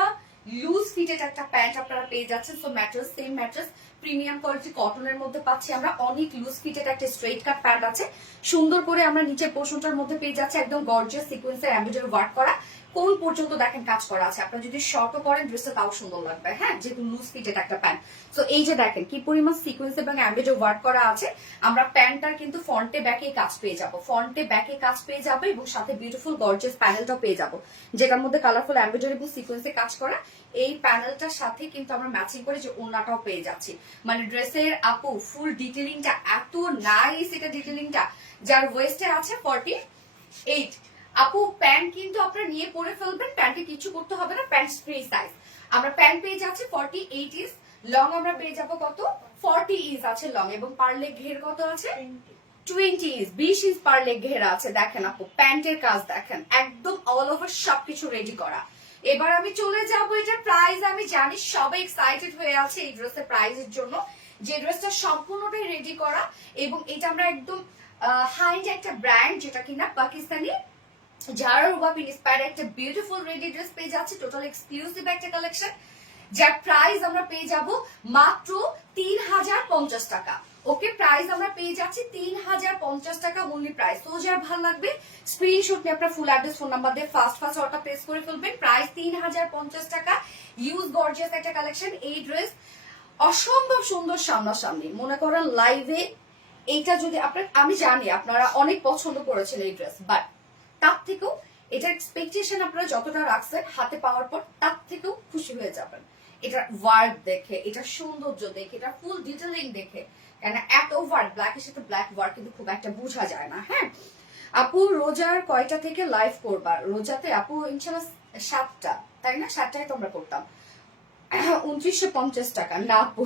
লুজ ফিটেড একটা প্যান্ট আপনারা পেয়ে যাচ্ছেন। So mattress same mattress, premium quality কটনের মধ্যে পাচ্ছি আমরা। অনেক লুজ ফিটেড একটা স্ট্রেট কাট প্যান্ট আছে, সুন্দর করে আমরা নিচের পোর্শনটার মধ্যে পেয়ে যাচ্ছি একদম গর্জিয়াস সিকোয়েন্সের এমব্রয়ডারি ওয়ার্ক করা। কোন পর্যন্ত দেখেন কাজ করা আছে, আপনারা যদি শর্টও করেন ড্রেসটা তাও সুন্দর লাগবে। হ্যাঁ, যেহেতু লুজ ফিটেড একটা প্যান্ট। সো এই যে দেখেন কি পরিমাণ সিকোয়েন্স এবং এমব্রয়ডারি ওয়ার্ক করা আছে। আমরা প্যান্টটার কিন্তু ফ্রন্টে ব্যাকে কাজ পেয়ে যাবো, ফ্রন্টে ব্যাকে কাজ পেয়ে যাবে এবং সাথে বিউটিফুল গর্জিয়াস প্যানেলটাও পেয়ে যাবো, যেটার মধ্যে কালারফুল এমব্রয়ডারি এবং সিকোয়েন্সে কাজ করা। এই প্যানেলটার সাথে কিন্তু আমরা ম্যাচিং করে যে ওড়নাটাও পেয়ে যাচ্ছি। মানে ড্রেসের আপু ফুল ডিটেলিংটা এত নাইস, এটা ডিটেলিংটা যার ওয়েস্টে আছে 48। আপু প্যান্ট কিন্তু আপনারা নিয়ে পরে ফেলবেন, প্যান্টে কিছু করতে হবে না, প্যান্ট ফ্রি সাইজ। আমরা প্যান্ট পেয়ে যাচ্ছি 48 ইঞ্চ, লং আমরা পেয়ে যাবো কত 40 ইঞ্চ আছে লং, এবং পার লেগ ঘের কত আছে 20 ইঞ্চ, 20 ইঞ্চ পার লেগ ঘের আছে। দেখেন আপু প্যান্টের কাজ দেখেন, একদম অল ওভার সবকিছু রেডি করা। এবার আমি চলে যাবো এটার প্রাইস। আমি জানি সবাই এক্সাইটেড হয়ে আছে এই ড্রেসের প্রাইসের জন্য, যে ড্রেসটা সম্পূর্ণটাই রেডি করা এবং এটা আমরা একদম হাইন্ড একটা ব্র্যান্ড, যেটা কিনা পাকিস্তানি জারা রুবাব ইন্সপায়ার্ড একটা বিউটিফুল রেডি ড্রেস পেয়ে যাচ্ছে, টোটাল এক্সক্লুসিভ একটা কালেকশন, যার প্রাইস আমরা পেয়ে যাব মাত্র 3050 টাকা। ওকে, প্রাইস আমরা পেয়ে যাচ্ছি 3050 টাকা অনলি প্রাইস। তো যার ভালো লাগবে স্ক্রিনশট নিয়ে আপনার ফুল অ্যাড্রেস ফোন নাম্বার দিয়ে ফার্স্ট অর্ডার প্লেস করে ফেলবেন। প্রাইস 3050 টাকা। ইউজ গর্জিয়াস একটা কালেকশন। এই ড্রেস অসম্ভব সুন্দর সামনাসামনি, মনে করেন লাইভে এইটা যদি আপনার, আমি জানি আপনারা অনেক পছন্দ করেছেন এই ড্রেস, বাট তার থেকেও এটার এক্সপেকটেশন আপনারা যতটা রাখছেন হাতে পাওয়ার পর তার থেকেও খুশি হয়ে যাবেন। এটার ওয়ার্ক দেখে, এটার সৌন্দর্য দেখে, এটা ফুল ডিটেলিং দেখে, কেন এত ওয়ার্ক, ব্ল্যাকের সাথে ব্ল্যাক ওয়ার্ক কিন্তু খুব একটা বোঝা যায় না। হ্যাঁ আপু, রোজার কয়টা থেকে লাইভ করবা? রোজাতে আপু ইনশাল্লাহ 7টা, তাই না? 7টায় তোমরা করতাম। 2950 টাকা না আপু,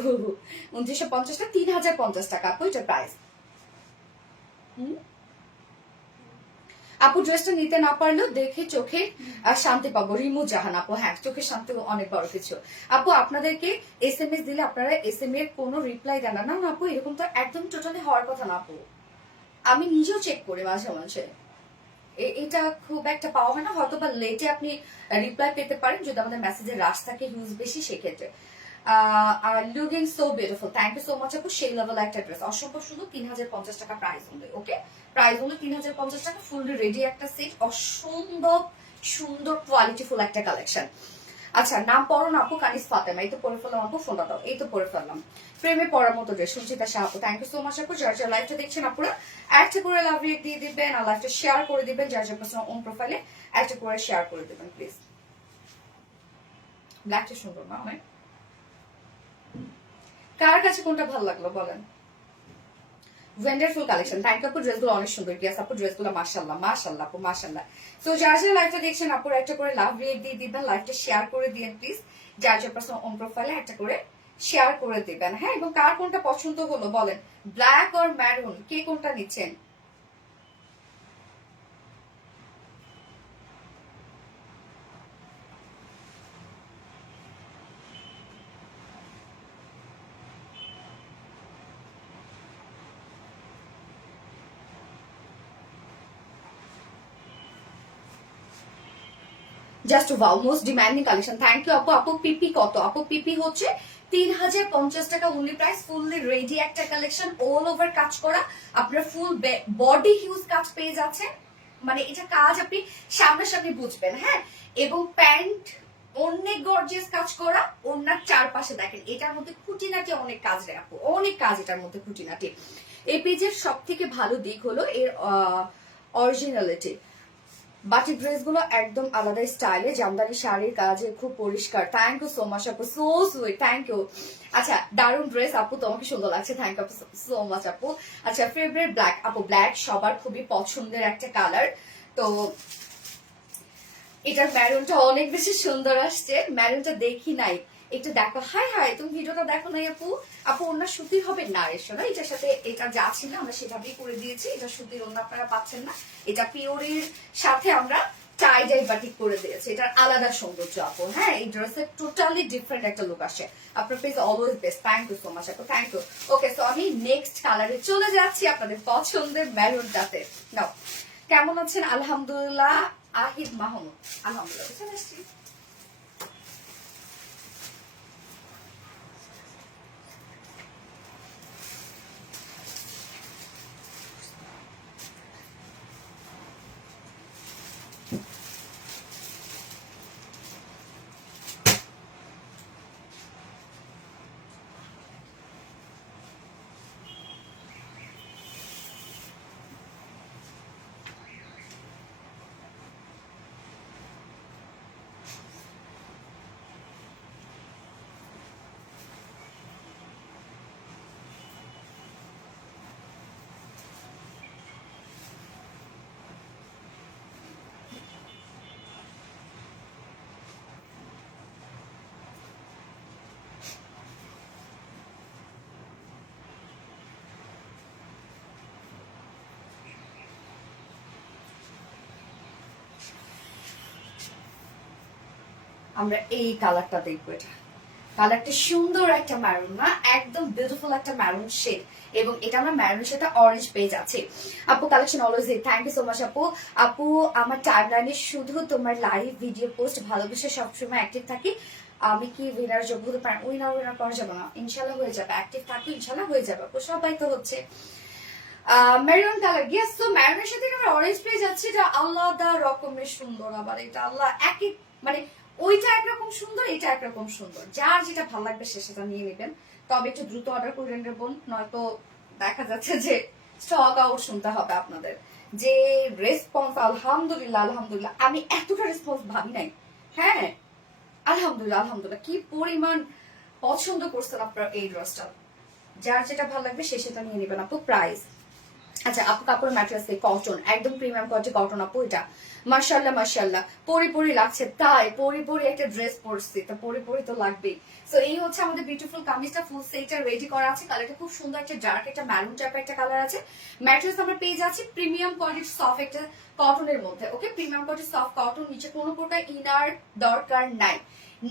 2950 টাকা, 3050 টাকা আপু এটা প্রাইস। আপু ড্রেসটা নিতে না পারলেও দেখে চোখে শান্তি পাবো। রিমু জাহান আপু, হ্যাঁ চোখের শান্তি অনেক বড় কিছু। আপু আপনাদেরকে SMS দিলে আপনারা SMS এর কোনো রিপ্লাই দেন না? না আপু, এরকম তো একদম টোটালি হওয়ার কথা না আপু। আমি নিজেও চেক করি মাঝে মাঝে, এটা খুব একটা পাওয়া হয় না, হয়তো বা লেটে আপনি রিপ্লাই পেতে পারেন যদি আমাদের মেসেজের রাশ থাকে হিউজ বেশি, সেক্ষেত্রে। Looking so beautiful, thank you so much আপু। সেই লেভেল একটা ড্রেস, অসম্ভব শুধু 3050 টাকা প্রাইস হলে। ওকে, প্রাইস হলো 3050 টাকা, ফুললি রেডি একটা সেট, অসম্ভব সুন্দর কোয়ালিটিফুল একটা কালেকশন। আচ্ছা, নাম পড়ো না আপু? কানিস ফাতেমা, এই তো পড়ে ফেললাম আপু, ফোনটা দাও, এই তো পড়ে ফেললাম। প্রেমে পড়ার মতো ড্রেস, সঞ্চিতা শাহ আপু, থ্যাংক ইউ সো মাচ আপু। যারা যারা লাইভটা দেখছেন আপুরা একটা করে লাভ রেট দিয়ে দিবেন, আর লাইভটা শেয়ার করে দিবেন, যার যার পার্সোনাল ওন প্রোফাইলে একটা করে শেয়ার করে দিবেন প্লিজ। ব্ল্যাকটা সুন্দর না অনেক? কার কাছে কোনটা ভালো লাগলো বলেন? ওয়ান্ডারফুল কালেকশন, থ্যাংক ইউ আপু, ড্রেসগুলো অনেক সুন্দর। গিয়াস আপু, ড্রেসগুলো মাশাআল্লাহ মাশাআল্লাহ আপু, মাশাআল্লাহ। সো যারা যারা লাইভটা দেখছেন আপুর একটা করে লাভ রেট দিয়ে দিবেন, লাইভটা শেয়ার করে দিবেন প্লিজ, যার যার পার্সোনাল ওন প্রোফাইলে একটা করে শেয়ার করে দিবেন। হ্যাঁ, এবং কার কোনটা পছন্দ হলো বলেন, ব্ল্যাক আর ম্যারুন, কে কোনটা নিচ্ছেন? Just wow, most demanding collection, thank you আপু। আপু পিপি কত? আপু পিপি হচ্ছে 3050 টাকা অনলি প্রাইস, ফুললি রেডি একটা কালেকশন, অল ওভার কাজ করা, আপনার ফুল বডি হিউজ কাজ পেয়ে যাচ্ছেন, মানে এটা কাজ আপনি সামনাসামনি বুঝবেন। হ্যাঁ, এবং প্যান্ট অনেক গর্জিয়াস কাজ করা, ওনার চারপাশে দেখেন এটার মধ্যে খুঁটিনাটি অনেক কাজ রে আপু, অনেক কাজ এটার মধ্যে খুঁটিনাটি। এই পেজের সব থেকে ভালো দিক হলো এর অরিজিনালিটি। বাটিক ড্রেস গুলো একদম আলাদা স্টাইলে, জামদানি শাড়ির কাজে খুব পরিষ্কার। থ্যাংক ইউ সো মাচ আপু, সো সুইট, থ্যাংক ইউ। আচ্ছা, দারুন ড্রেস আপু, তোমাকে সুন্দর লাগছে, থ্যাংক ইউ সো মাচ আপু। আচ্ছা, ফেভারিট ব্ল্যাক আপু, ব্ল্যাক সবার খুবই পছন্দের একটা কালার, তো এটার ম্যারুনটা অনেক বেশি সুন্দর আসছে। ম্যারুনটা দেখি নাই, একটু দেখো। হাই হাই, তুমি ভিডিওটা দেখো নাই আপু? আপু ওনার সুতির হবে না এসো না, এটার সাথে এটা যা ছিল আমরা সেভাবেই করে দিয়েছি, এটা সুতির অন্য আপনারা পাচ্ছেন না, এটা পিওরির সাথে আমরা টাই ডাই বাটিক করে দিয়েছি, এটার আলাদা সৌন্দর্য আপু। হ্যাঁ, এই ড্রেসের টোটালি ডিফারেন্ট একটা লুক আসে। আপনার please always best, thank you so much আপু, থ্যাংক ইউ। ওকে, সো আমি নেক্সট কালারে চলে যাচ্ছি, আপনাদের পছন্দের ম্যারুনটাতে। নাও, কেমন আছেন? আলহামদুলিল্লাহ। আহিদ মাহমুদ, আলহামদুলিল্লাহ, বুঝতে পারছি। আমরা এই কালারটা দেখবো, এটা কালারটা সুন্দর একটা ম্যারুন না, একদম বিউটিফুল একটা ম্যারুন শেড, এবং এটা আমরা ম্যারুন শেডটা অরেঞ্জ পেয়ে যাচ্ছি। আপু collection always hit, thank you so much আপু। আপু আমার টাইমলাইনে শুধু তোমার লাইভ ভিডিও পোস্ট, ভালোবেসে সবসময় অ্যাক্টিভ থাকি, আমি কি উইনার যোগ্য হতে পারি? উইনার করা যাবে না, ইনশাল্লাহ হয়ে যাবে, অ্যাক্টিভ থাকি ইনশাল্লাহ হয়ে যাবে আপু, সবাই তো হচ্ছে। Maroon colour, yes. তো মেরুনের সাথে আমরা অরেঞ্জ পেয়ে যাচ্ছি, এটা আলাদা রকমের সুন্দর, আবার এটা আল্লাহ একই, মানে ওইটা একরকম সুন্দর, এটা একরকম সুন্দর, যার যেটা ভালো লাগবে সে সেটা নিয়ে নেবেন। তবে একটু দ্রুত অর্ডার করে নেবেন, নয়তো দেখা যাচ্ছে যে স্টক আউট শুনতে হবে আপনাদের। যে রেসপন্স, আলহামদুলিল্লাহ আলহামদুলিল্লাহ, আমি এতটা রেসপন্স ভাবি নাই। হ্যাঁ, আলহামদুলিল্লাহ আলহামদুলিল্লাহ, কি পরিমাণ পছন্দ করছেন আপনার এই ড্রেসটা। যার যেটা ভালো লাগবে সে সেটা নিয়ে নেবেন আপু। প্রাইস আচ্ছা আপু, কাপড়ের ম্যাটেরিয়ালস কটন, একদম প্রিমিয়াম কোয়ালিটি কটন আপু। এটা মাশাআল্লাহ মাশাআল্লাহ, পরি লাগছে, তাই পরি একটা ড্রেস পরছি, তো পরি তো লাগবেই। সো এই হচ্ছে আমাদের বিউটিফুল কামিজটা, ফুল সেটটা রেডি করা আছে। কালারটা খুব সুন্দর, একটা ডার্ক একটা ম্যারুন টাইপের একটা কালার আছে। ম্যাটেরিয়ালস আমরা পেয়ে যাচ্ছি প্রিমিয়াম কোয়ালিটি সফট একটা কটনের মধ্যে। ওকে, প্রিমিয়াম কোয়ালিটি সফট কটন, নিচে কোনো প্রকার ইনার দরকার নাই।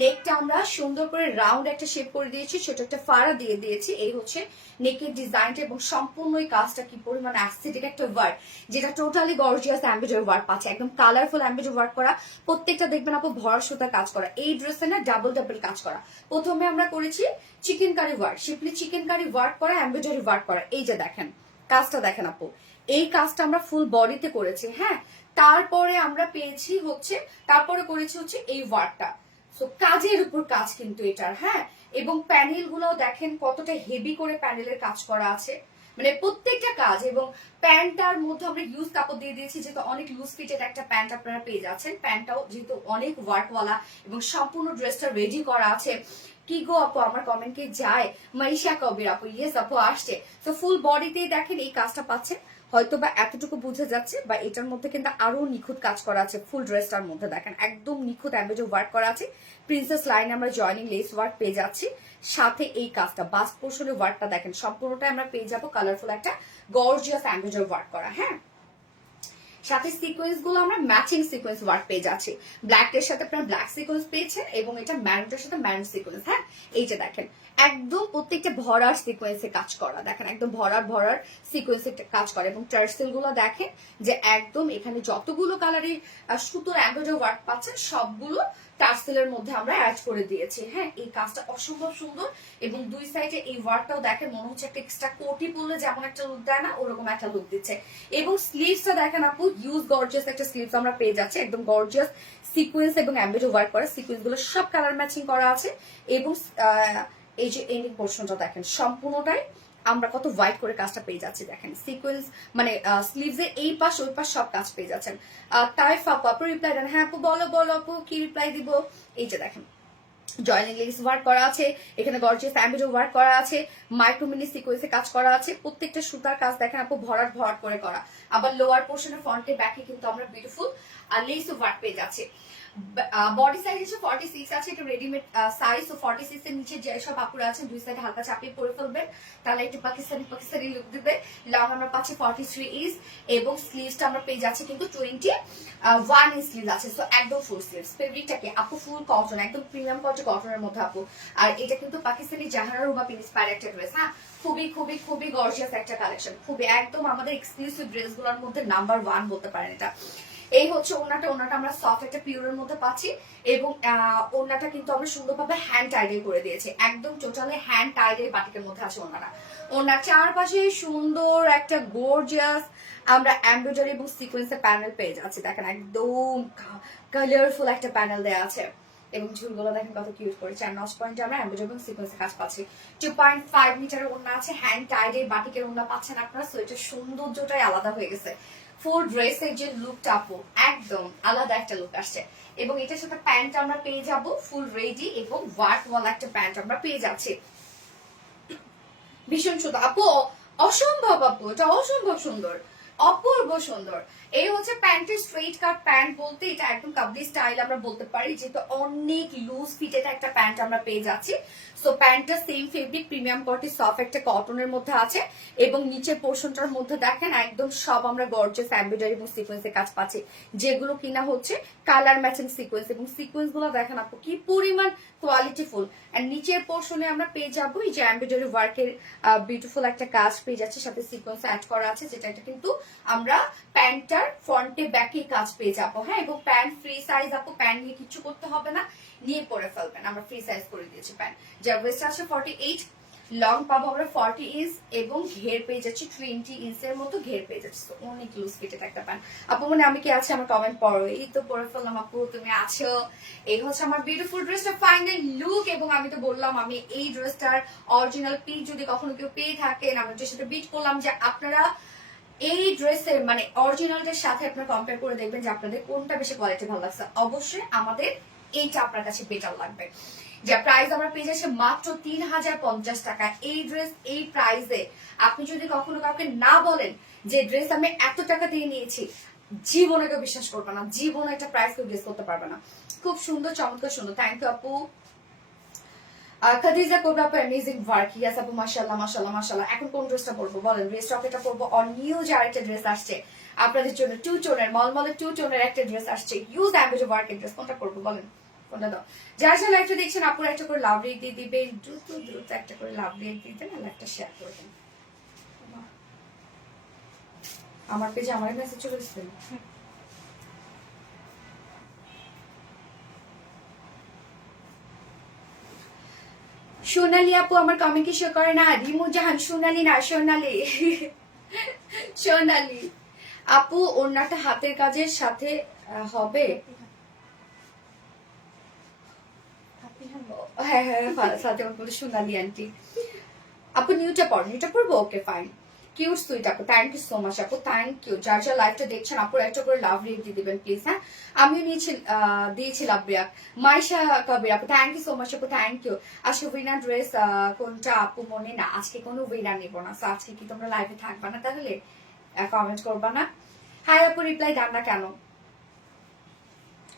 নেকটা আমরা সুন্দর করে রাউন্ড একটা শেপ করে দিয়েছি, ছোট একটা ফাড়া দিয়ে দিয়েছি। এই হচ্ছে নেকের ডিজাইনটা, এবং সম্পূর্ণ এই কাজটা কি পরিমাণ অ্যাস্থেটিক একটা ওয়ার্ক, যেটা টোটালি গর্জিয়াস এমব্রয়ডারি ওয়ার্ক পাচ্ছে, একদম কালারফুল এমব্রয়ডারি ওয়ার্ক করা। প্রত্যেকটা দেখবেন আপু ভরা সুতা কাজ করা। এই ড্রেসে না ডাবল কাজ করা। প্রথমে আমরা করেছি চিকেন কারি ওয়ার্ক, শিপলি চিকেন কারি ওয়ার্ক করা, এমব্রয়ডারি ওয়ার্ক করা। এই যে দেখেন কাজটা দেখেন আপু, এই কাজটা আমরা ফুল বডিতে করেছি। হ্যাঁ, তারপরে আমরা পেয়েছি হচ্ছে, তারপরে করেছি হচ্ছে এই ওয়ার্কটা। সো কাজের উপর কাজ কিন্তু এটার। হ্যাঁ, এবং প্যানেল গুলো দেখেন কতটা হেভি করে প্যানেলের কাজ করা আছে, মানে প্রত্যেকটা কাজ। এবং প্যান্টটার মধ্যে আমরা ইউজ কাপড় দিয়ে দিয়েছি, যেহেতু অনেক লুজ ফিটেড একটা প্যান্ট আপনারা পেয়ে যাচ্ছেন। প্যান্টটাও যেহেতু অনেক ওয়ার্কওয়ালা, এবং সম্পূর্ণ ড্রেসটা রেডি করা আছে। কি গো আপু, আমার কমেন্ট কে যায় মাইশা কবির আপু? ইয়েস আপু আসছে। তো ফুল বডিতেই দেখেন এই কাজটা পাচ্ছেন। হয়তো বা এতটুকু বুঝে যাচ্ছে, বা এটার মধ্যে কিন্তু আরো নিখুঁত কাজ করা আছে। ফুল ড্রেসটার মধ্যে দেখেন একদম নিখুঁত এমব্রয়ডারি ওয়ার্ক করা আছে। প্রিন্সেস লাইনে আমরা জয়নিং লেস ওয়ার্ক পেয়ে যাচ্ছি, সাথে এই কাজটা বাস্ট পোর্শনের ওয়ার্কটা দেখেন সম্পূর্ণটা আমরা পেয়ে যাবো কালারফুল একটা গর্জিয়াস এমব্রয়ডারি ওয়ার্ক করা। হ্যাঁ, সাথে সিকোয়েন্স গুলো আমরা ম্যাচিং সিকোয়েন্স ওয়ার্ক পেয়ে যাচ্ছি। ব্ল্যাক এর সাথে আপনারা ব্ল্যাক সিকোয়েন্স পেয়েছেন, এবং এটা ম্যারুনের সাথে ম্যারুন সিকোয়েন্স। হ্যাঁ, এই যে দেখেন একদম প্রত্যেকটা ভরার সিকোয়েন্সে কাজ করা, দেখেন একদম ভরার সিকোয়েন্সে কাজ করা। এবং টার্সেল গুলো দেখেন যে একদম এখানে যতগুলো কালারের সুতোর এমব্রয়ডারি ওয়ার্ক পাচ্ছেন সবগুলো টার্সেলের মধ্যে আমরা অ্যাড করে দিয়েছি। হ্যাঁ, এই কাজটা অসম্ভব সুন্দর, এবং দুই সাইডে এই ওয়ার্কটাও দেখেন মনে হচ্ছে একটা এক্সট্রা কোটি পরলে যেমন একটা লুক দেয় না, ওরকম একটা লুক দিচ্ছে। এবং স্লিভসটা দেখেন আপু, হিউজ গর্জিয়াস একটা স্লিভস আমরা পেয়ে যাচ্ছি, একদম গর্জিয়াস সিকোয়েন্স এবং এমব্রয়ডারি ওয়ার্ক করা। সিকোয়েন্স গুলো সব কালার ম্যাচিং করা আছে। এবং এই যে এন্ডিং পোর্শনটা দেখেন সম্পূর্ণটাই আমরা কত হোয়াইট করে কাজটা পেয়ে যাচ্ছি। দেখেন সিকোয়েন্স মানে স্লিভস এর এই পাশ ওই পাশ সব কাজ পেয়ে যাচ্ছেন। তাই আপু রিপ্লাই দেন। হ্যাঁ আপু বলো আপু, কি রিপ্লাই দিব? এই যে দেখেন জয়নিং লেস ওয়ার্ক করা আছে, এখানে গর্জিয়াস এমব্রয়ডারি ওয়ার্ক করা আছে, মাইক্রো মিনি সিকোয়েন্সে কাজ করা আছে। প্রত্যেকটা সুতার কাজ দেখেন আপু ভরাট করে করা। আবার লোয়ার পোর্শনের ফ্রন্টে ব্যাকে কিন্তু আমরা বিউটিফুল লেস ওয়ার্ক পেয়ে যাচ্ছি। বডি সাইজ হচ্ছে 46 আছে, এটা রেডিমেড সাইজ। তো 46 এর নিচে যেসব আপুরা আছেন দুই সাইড হালকা চাপিয়ে পরে ফেলবেন, তাহলে একটু পাকিস্তানি লুক দিবে। লং আমরা পাচ্ছি 43 ইঞ্চ, এবং স্লিভসটা আমরা পেয়ে যাচ্ছি কিন্তু 21 ইঞ্চ স্লিভ আছে। সো একদম ফুল স্লিভস। ফেব্রিকটাকে আপু ফুল কটন, একদম প্রিমিয়াম কোয়ালিটি কটনের মধ্যে আপু। আর এটা কিন্তু পাকিস্তানি জাহানারা রুবা ইন্সপায়ার একটা ড্রেস। হ্যাঁ, খুবই গর্জিয়াস একটা কালেকশন, খুবই একদম আমাদের এক্সক্লুসিভ ড্রেসগুলোর মধ্যে নাম্বার 1 বলতে পারেন এটা। এই হচ্ছে ওনাটা আমরা সফট একটা পিওরের মধ্যে পাচ্ছি, এবং ওনাটা কিন্তু আমরা সুন্দরভাবে হ্যান্ড টাইডে করে দিয়েছি, একদম টোটালি হ্যান্ড টাইডে বাটিকের মধ্যে আছে ওনারা। ওনার চারপাশে সুন্দর একটা গর্জিয়াস আমরা এমব্রয়ডারি এবং সিকোয়েন্সের প্যানেল পেয়ে যাচ্ছি। দেখেন একদম কালারফুল একটা প্যানেল দেওয়া আছে, এবং ঝুলগুলো দেখেন কত কিউট করে। 4 পয়েন্টে আমরা এমব্রয়ডারি এবং সিকোয়েন্সের কাজ পাচ্ছি। 2.5 মিটারের ওড়না আছে, হ্যান্ড টাইডে বাটিকের ওড়না পাচ্ছেন আপনারা। সো এটা সৌন্দর্যটাই আলাদা হয়ে গেছে। ফুল ড্রেসের যে লুকটা আপু একদম আলাদা একটা লুক আসছে। এবং এটার সাথে প্যান্ট আমরা পেয়ে যাব ফুল রেডি, এবং ওয়ার্ক ওয়ালা একটা প্যান্ট আমরা পেয়ে যাচ্ছি। ভীষণ সুন্দর আপু, অসম্ভব আপু, এটা অসম্ভব সুন্দর, অপূর্ব সুন্দর। এই হচ্ছে প্যান্টের স্ট্রেট কাট প্যান্ট বলতে এটা একদম কাবলি স্টাইল আমরা বলতে পারি, যেহেতু অনেক লুজ ফিটেড একটা প্যান্ট আমরা পেয়ে যাচ্ছি। সো প্যান্টটা same fabric premium quality soft একটা কটনের মধ্যে আছে, এবং নিচের পোর্শনটার মধ্যে দেখেন একদম সব আমরা গর্জিয়াস এমব্রয়ডারি এবং সিকোয়েন্সের কাজ পাচ্ছি, যেগুলো কিনা হচ্ছে কালার ম্যাচিং সিকোয়েন্স। এবং সিকোয়েন্স গুলো দেখেন আপু কি পরিমাণ কোয়ালিটিফুল। আর নিচের পোর্শনে আমরা পেয়ে যাবো এই যে এমব্রয়ডারি ওয়ার্কের বিউটিফুল একটা কাজ পেয়ে যাচ্ছে, সাথে সিকোয়েন্স অ্যাড করা আছে, যেটা কিন্তু আমরা প্যান্টটার ফ্রন্টে ব্যাকে কাজ পেয়ে যাবো। হ্যাঁ, এবং প্যান্ট ফ্রি সাইজ আপু, প্যান্ট নিয়ে কিছু করতে হবে না, নিয়ে পরে ফেলবেন, আমরা ফ্রি সাইজ করে দিয়েছি প্যান্ট। যার ওয়েস্ট আছে 48, লং পাবো আমরা 40 ইঞ্চ, এবং ঘের পেয়ে যাচ্ছি 20 ইঞ্চের মতো ঘের পেয়ে যাচ্ছি। তো অনেক লুজ ফিটেড একটা প্যান্ট আপু। মানে আমি কি আছে আমার কমেন্ট পড়ো? এই তো পরে ফেললাম আপু, তুমি আছো। এই হচ্ছে আমার বিউটিফুল ড্রেসটা ফাইনাল লুক। এবং আমি তো বললাম আমি এই ড্রেসটার অরিজিনাল পিক যদি কখনো কেউ পেয়ে থাকেন, আমি যে সাথে বিট করলাম যে আপনারা এই ড্রেসের মানে অরিজিনালটার সাথে আপনারা কম্পেয়ার করে দেখবেন যে আপনাদের কোনটা বেশি কোয়ালিটি ভালো লাগছে। অবশ্যই আমাদের এইটা আপনার কাছে বেটার লাগবে। যে প্রাইস আমরা পেয়ে যাচ্ছি মাত্র 3050 টাকা। এই ড্রেস এই প্রাইসে আপনি যদি কখনো কাউকে না বলেন যে ড্রেস আমি এত টাকা দিয়ে নিয়েছি, জীবনে কেউ বিশ্বাস করবে না, জীবনে একটা প্রাইস কেউ গেস করতে পারবে না। খুব সুন্দর, চমৎকার সুন্দর। থ্যাংক ইউ আপু। খাদিজা কোবরা আপু অ্যামেজিং ওয়ার্ক। ইয়াস আপু, মাশাআল্লাহ মাশাআল্লাহ মাশাআল্লাহ। এখন কোন ড্রেসটা পরবো বলেন? রেস্টক এটা পরবো। অন নিউ যে আরেকটা ড্রেস আসছে আপনাদের জন্য, টু টোনের মলমলের টু টোনের একটা ড্রেস আসছে, ইউজ অ্যাম্বেজ ওয়ার্কের ড্রেস। কোনটা পরবো বলেন? কোনটা দাও? যারা যারা লাইভটা দেখছেন আপুর একটা করে লাভ রেট দিয়ে দিবেন, দ্রুত দ্রুত একটা করে লাভ রেট দিয়ে দেন, আর একটা শেয়ার করে দেন। আমার পেজে আমার মেসেজ চলে এসেছে। সোনালি আপু আমার কমেন্ট কি শো করে না? রিমু জাহান, সোনালি না, সোনালি। সোনালি আপু ওনাটা হাতের কাজের সাথে হবে? হ্যাঁ হ্যাঁ, সাথে বলতে সোনালি আন্টি। আপু নিউটা পড়বো? Okay fine. কিউট সুইট আপু, থ্যাংক ইউ সো মাচ আপু, থ্যাংক ইউ। যার যার লাইভটা দেখছেন আপুর একটা করে লাভ রেট দিয়ে দিবেন প্লিজ। হ্যাঁ, আমিও দিয়েছি লাভ রেট। মাইশা কবির আপু, থ্যাংক ইউ সো মাচ আপু, থ্যাংক ইউ। আজকে উইনার ড্রেস কোনটা আপু মনে না? আজকে কোনো উইনার নেবো না। সো আজকে কি তোমরা লাইভে থাকবা না? তাহলে কমেন্ট করবা না? হাই আপু, রিপ্লাই দেন না কেন?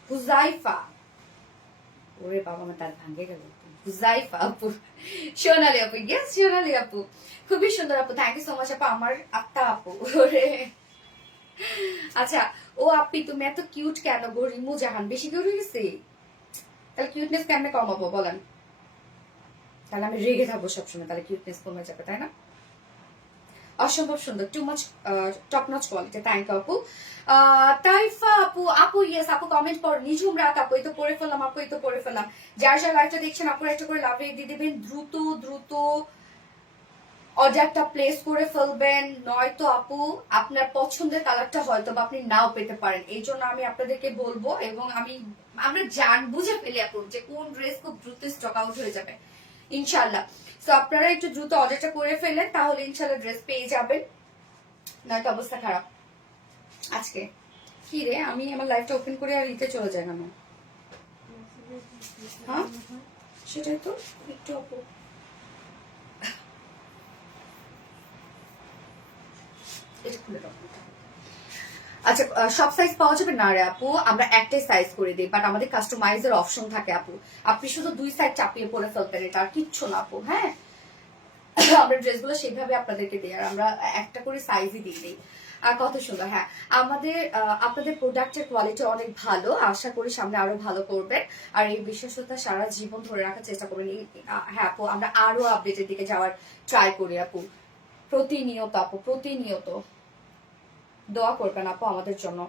হুজাইফা, ওরে বাবা আমার তার ভাঙ্গে গেল। হুজাইফা আপু, সোনালি আপু, ইয়েস সোনালি আপু, খুবই সুন্দর আপু, থ্যাংক ইউ সো মাচ আপু। আমার আত্মা আপু, ওরে আচ্ছা। ও আপি তুমি এত কিউট কেন গো? রিমু জাহান, বেশি কিউট হয়ে গেছে? তাহলে কিউটনেস কেমনে কমাবো বলেন? তাহলে আমি রেগে থাকবো সবসময়, তাহলে কিউটনেস কমে যাবে, তাই না? অসম্ভব সুন্দর, too much top notch quality. Thank you আপু। তাইফা আপু, আপু ইয়েস আপু কমেন্ট পর। নিঝুম রাত আপু, এই তো পড়ে ফেললাম আপু, এই তো পড়ে ফেললাম। যার যার লাইভটা দেখছেন আপুর একটা করে লাভ রেট দিয়ে দিবেন, দ্রুত দ্রুত অর্ডারটা প্লেস করে ফেলবেন, নয়তো আপু আপনার পছন্দের কালারটা হয়তো বা আপনি নাও পেতে পারেন। এই জন্য আমি আপনাদেরকে বলবো, এবং আমরা বুঝে ফেলি আপু যে কোন ড্রেস খুব দ্রুত স্টক আউট হয়ে যাবে ইনশাল্লাহ। তো আপনারা একটু দ্রুত অর্ডারটা করে ফেলেন, তাহলে ইনশাল্লাহ ড্রেস পেয়ে যাবেন, নয়তো অবস্থা খারাপ। আজকে কি রে, আমি আমার লাইফটা ওপেন করে আর ইতে চলে যায় না। হ্যাঁ সেটাই তো, একটু আপু আচ্ছা, সব সাইজ পাওয়া যাবে না রে আপু? আমরা একটাই সাইজ করে দিই, বাট আমাদের কাস্টমাইজের অপশন থাকে আপু। আপনি শুধু দুই সাইড চাপিয়ে পরে ফেলতেন, এটা আর কিচ্ছু না আপু। হ্যাঁ, আমরা ড্রেসগুলো সেইভাবে আপনাদেরকে দিই, আর আমরা একটা করে সাইজই দিয়ে দিই। আর কত সুন্দর। হ্যাঁ, আপনাদের প্রোডাক্টের কোয়ালিটি অনেক ভালো, আশা করি সামনে আরো ভালো করবেন, আর এই বিশ্বস্ততা সারা জীবন ধরে রাখার চেষ্টা করবেন। হ্যাঁ আপু, আমরা আরো আপডেটের দিকে যাওয়ার ট্রাই করি আপু, প্রতিনিয়ত আপু, প্রতিনিয়ত। দোয়া করবেন আপু আমাদের জন্য,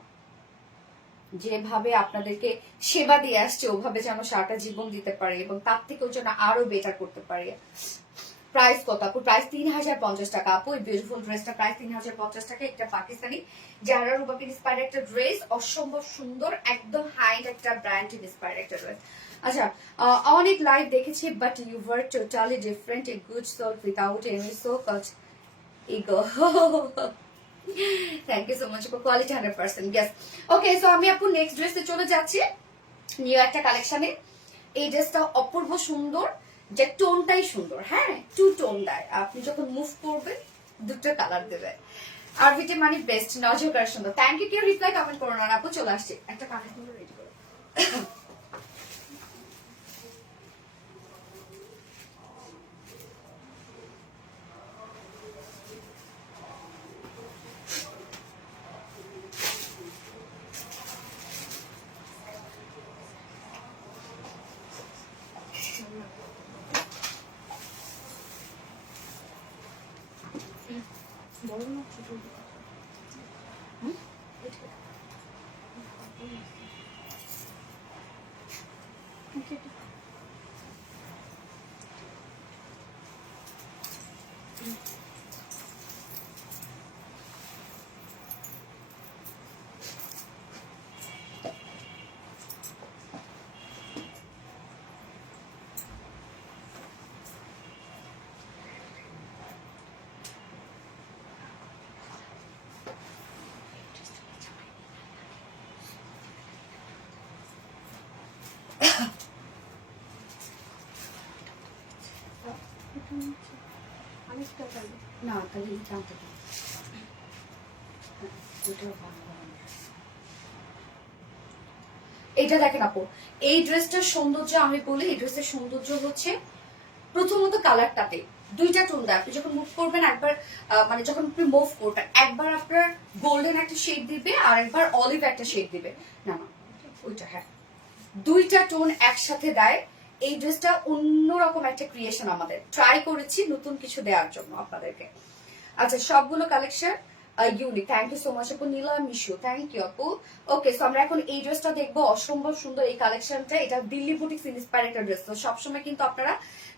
যেভাবে আপনাদেরকে সেবা দিয়ে আসছে ওভাবে যেন সারাটা জীবন দিতে পারে, এবং তার থেকেও যেন আরো বেটার করতে পারে। প্রাইস কত আপু? প্রাইস 3050 টাকা আপু। এই বিউটিফুল ড্রেসটা প্রাইস 3050 টাকা। একটা পাকিস্তানি জারা রুবাব ইন্সপায়ার্ড একটা ড্রেস, অসম্ভব সুন্দর, একদম হাই একটা ব্র্যান্ড ইন্সপায়ার্ড একটা ড্রেস। আচ্ছা, অনেক লাইভ দেখেছি, but you were totally different, a good soul without any so called ego. Thank you so much for quality 100%। Yes, okay. So আমি আপু নেক্সট ড্রেসে চলে যাচ্ছি, নিউ একটা কালেকশনে। এই ড্রেসটা অপূর্ব সুন্দর, যে টোনটাই সুন্দর। হ্যাঁ, টু টোন দেয়, আপনি যখন মুভ করবেন দুটো কালার দেবে। আর ভিটি মানে বেস্ট, নজর করা সুন্দর। Thank you. কেউ রিপ্লাই কমেন্ট করো না আপু, চলে আসছে একটা কালার রেডি করো। বড় না ছোট? না তাহলে জানতে এটা দেখেন আপু, এই ড্রেসটার সৌন্দর্য আমি বলি, এই ড্রেসের সৌন্দর্য হচ্ছে প্রথমত কালারটাতে দুইটা টোন দেয়। আপনি যখন মুভ করবেন একবার মানে যখন আপনি মুভ করবেন একবার আপনার গোল্ডেন একটা শেড দিবে আর একবার অলিভ একটা শেড দিবে, না না ওইটা, হ্যাঁ দুইটা টোন একসাথে দেয়। এই ড্রেসটা অন্যরকম একটা ক্রিয়েশন, আমাদের ট্রাই করেছি নতুন কিছু দেওয়ার জন্য আপনাদেরকে। আচ্ছা সবগুলো collection unique, thank you so much আপু। নীলা মিশু, থ্যাংক ইউ আপু। ওকে সো আমরা এখন এই ড্রেসটা দেখবো, অসম্ভব সুন্দর এই কালেকশনটা। এটা দিল্লি বুটিক্স ইন্সপায়ার একটা ড্রেস। তো সবসময় কিন্তু আপনারা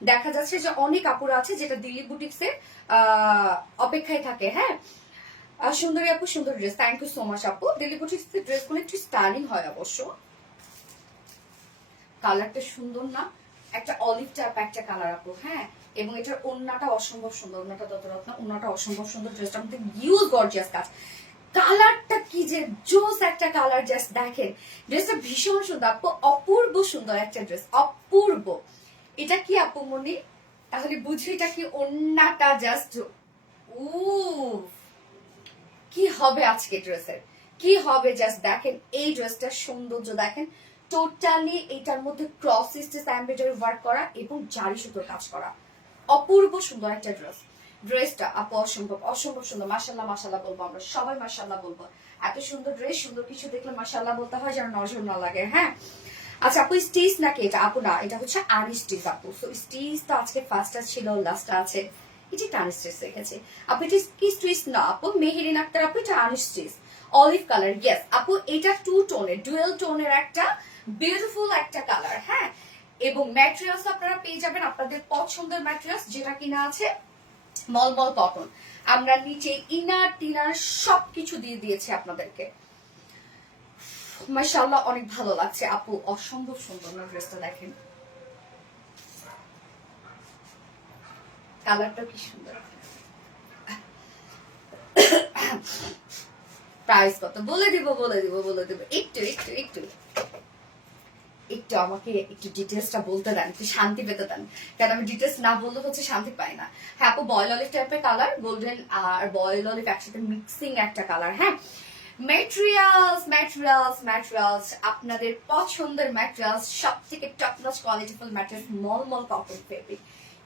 দেখা যাচ্ছে যে অনেক কাপড় আছে যেটা দিল্লি বুটিক্সের অপেক্ষায় থাকে। হ্যাঁ সুন্দরী আপু, সুন্দর dress, thank you so much আপু। দিল্লি বুটিক্সের ড্রেসগুলো একটু স্টাইলিং হয় অবশ্য। কালারটা সুন্দর না, একটা অলিভ টাইপ একটা কালার আপু। হ্যাঁ এবং এটার ওন্নাটা অসম্ভব সুন্দর, ওন্নাটা দতরত্ন, ওন্নাটা অসম্ভব সুন্দর। ড্রেসটার মধ্যে ইউজ গর্জিয়াস কাজ, কালারটা কি যে জোস একটা কালার, জাস্ট দেখেন ড্রেসটা ভীষণ সুন্দর আপু, অপূর্ব সুন্দর একটা ড্রেস, অপূর্ব। এটা কি আপু মনি, তাহলে বুঝি এটা কি ওন্নাটা জাস্ট কি হবে আজকে ড্রেসের, কি হবে জাস্ট দেখেন এই ড্রেসটার সৌন্দর্য দেখেন। টোটালি এটার মধ্যে ক্রস স্টিচ এমব্রয়ডারি ওয়ার্ক করা এবং জারি সুতোর কাজ করা, অপূর্ব সুন্দর একটা ড্রেস। ড্রেসটা আপু অসম্ভব অসম্ভব সুন্দর, মাশাল্লাহ মাশাল্লাহ বলবো আমরা সবাই, মাশাল্লাহ বলবো। এত সুন্দর ড্রেস, সুন্দর কিছু দেখলে মাশাল্লাহ বলতে হয় যেন নজর না লাগে। হ্যাঁ আচ্ছা আপু স্টিচ নাকি এটা? আপু না, এটা হচ্ছে আনি স্টিচ আপু। সো স্টিচ তো আজকে ফার্স্টটা ছিল, লাস্টটা আছে, এটা একটা আনি স্টিচ রেখেছে আপু। এটা কি স্টিচ না আপু, মেহেরিন আক্তার আপু, এটা আনি স্টিচ অলিভ কালার। ইয়েস আপু এটা টু টোনের, ডুয়েল টোনের একটা বিউটিফুল একটা কালার। হ্যাঁ এবং ম্যাটেরিয়ালস আপনারা পেয়ে যাবেন আপনাদের পছন্দের ম্যাটেরিয়ালস, যেটা কিনা আছে মলমল কটন। আমরা নিচে ইনার টিনার সবকিছু দিয়ে দিয়েছি আপনাদেরকে। মাশাআল্লাহ অনেক ভালো লাগছে আপু, অসম্ভব সুন্দর না ড্রেসটা দেখেন, কালারটা কি সুন্দর। প্রাইস কত বলে দিব, বলে দিব, বলে দিব, একটু একটু একটু একটু আমাকে একটু ডিটেলসটা বলতে দেন, একটু শান্তি পেতে দেন, কারণ আমি ডিটেলস না বললে হচ্ছে শান্তি পাই না। হ্যাঁ আপু বয়েল অলিভ টাইপের কালার, গোল্ডেন আর বয়েল অলিভ একসাথে মিক্সিং একটা কালার। হ্যাঁ ম্যাটেরিয়ালস ম্যাটেরিয়ালস ম্যাটেরিয়ালস আপনাদের পছন্দের ম্যাটেরিয়ালস, সব থেকে টপ নচ কোয়ালিটিফুল ম্যাটেরিয়ালস, মলমল কটন ফেব্রিক,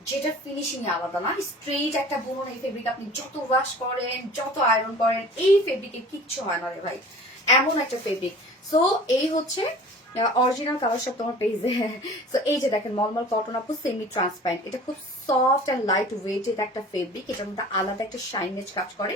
যেটা ফিনিশিং আলাদা না, স্ট্রেট একটা বুনন। এই ফেব্রিক আপনি যত ওয়াশ করেন যত আয়রন করেন এই ফেব্রিকে কিচ্ছু হয় না রে ভাই, এমন একটা ফেব্রিক। সো এই হচ্ছে অরিজিনাল কালার সব তোমার পেজে। সো এই যে দেখেন মলমল কটন আপু, সেমি ট্রান্সপারেন্ট, এটা খুব সফট এন্ড লাইট ওয়েট একটা ফেব্রিক, এটার মধ্যে আলাদা একটা শাইনেজ কাজ করে।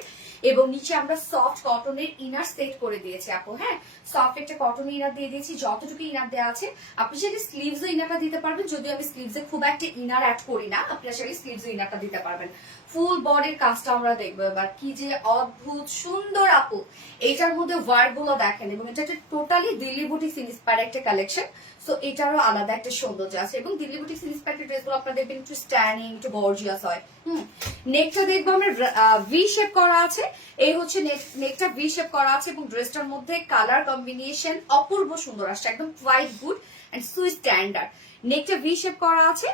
এবং নিচে আমরা সফট কটনের ইনার সেট করে দিয়েছি আপু। হ্যাঁ সফট একটা কটন ইনার দিয়ে দিয়েছি, যতটুকু ইনার দেওয়া আছে। আপনি যদি স্লিভসও ইনারটা দিতে পারবেন, যদিও আমি স্লিভসে খুব একটা ইনার অ্যাড করি না, আপনি আসলে স্লিভসও ইনারটা দিতে পারবেন। ফুল বডির কাজটা আমরা দেখবো এবার, কি যে অদ্ভুত সুন্দর আপু। এইটার মধ্যে ওয়ার্ক গুলো দেখেন, এবং এটা টোটালি দিল্লি বুটিক্স ইন্সপায়ার একটা কালেকশন। সো এটারও আলাদা একটা সৌন্দর্য আছে, এবং দিল্লি বুটিক্স ইন্সপায়ার ড্রেস গুলো আপনারা দেখবেন একটু স্ট্যান্ডিং, একটু গর্জিয়াস হয়। নেকটা দেখবো আমরা ভি শেপ করা আছে, এই হচ্ছে নেকটা ভি শেপ করা আছে, এবং ড্রেসটার মধ্যে কালার কম্বিনেশন অপূর্ব সুন্দর আসছে, একদম quite good and so standard. নেকটা ভি শেপ করা আছে,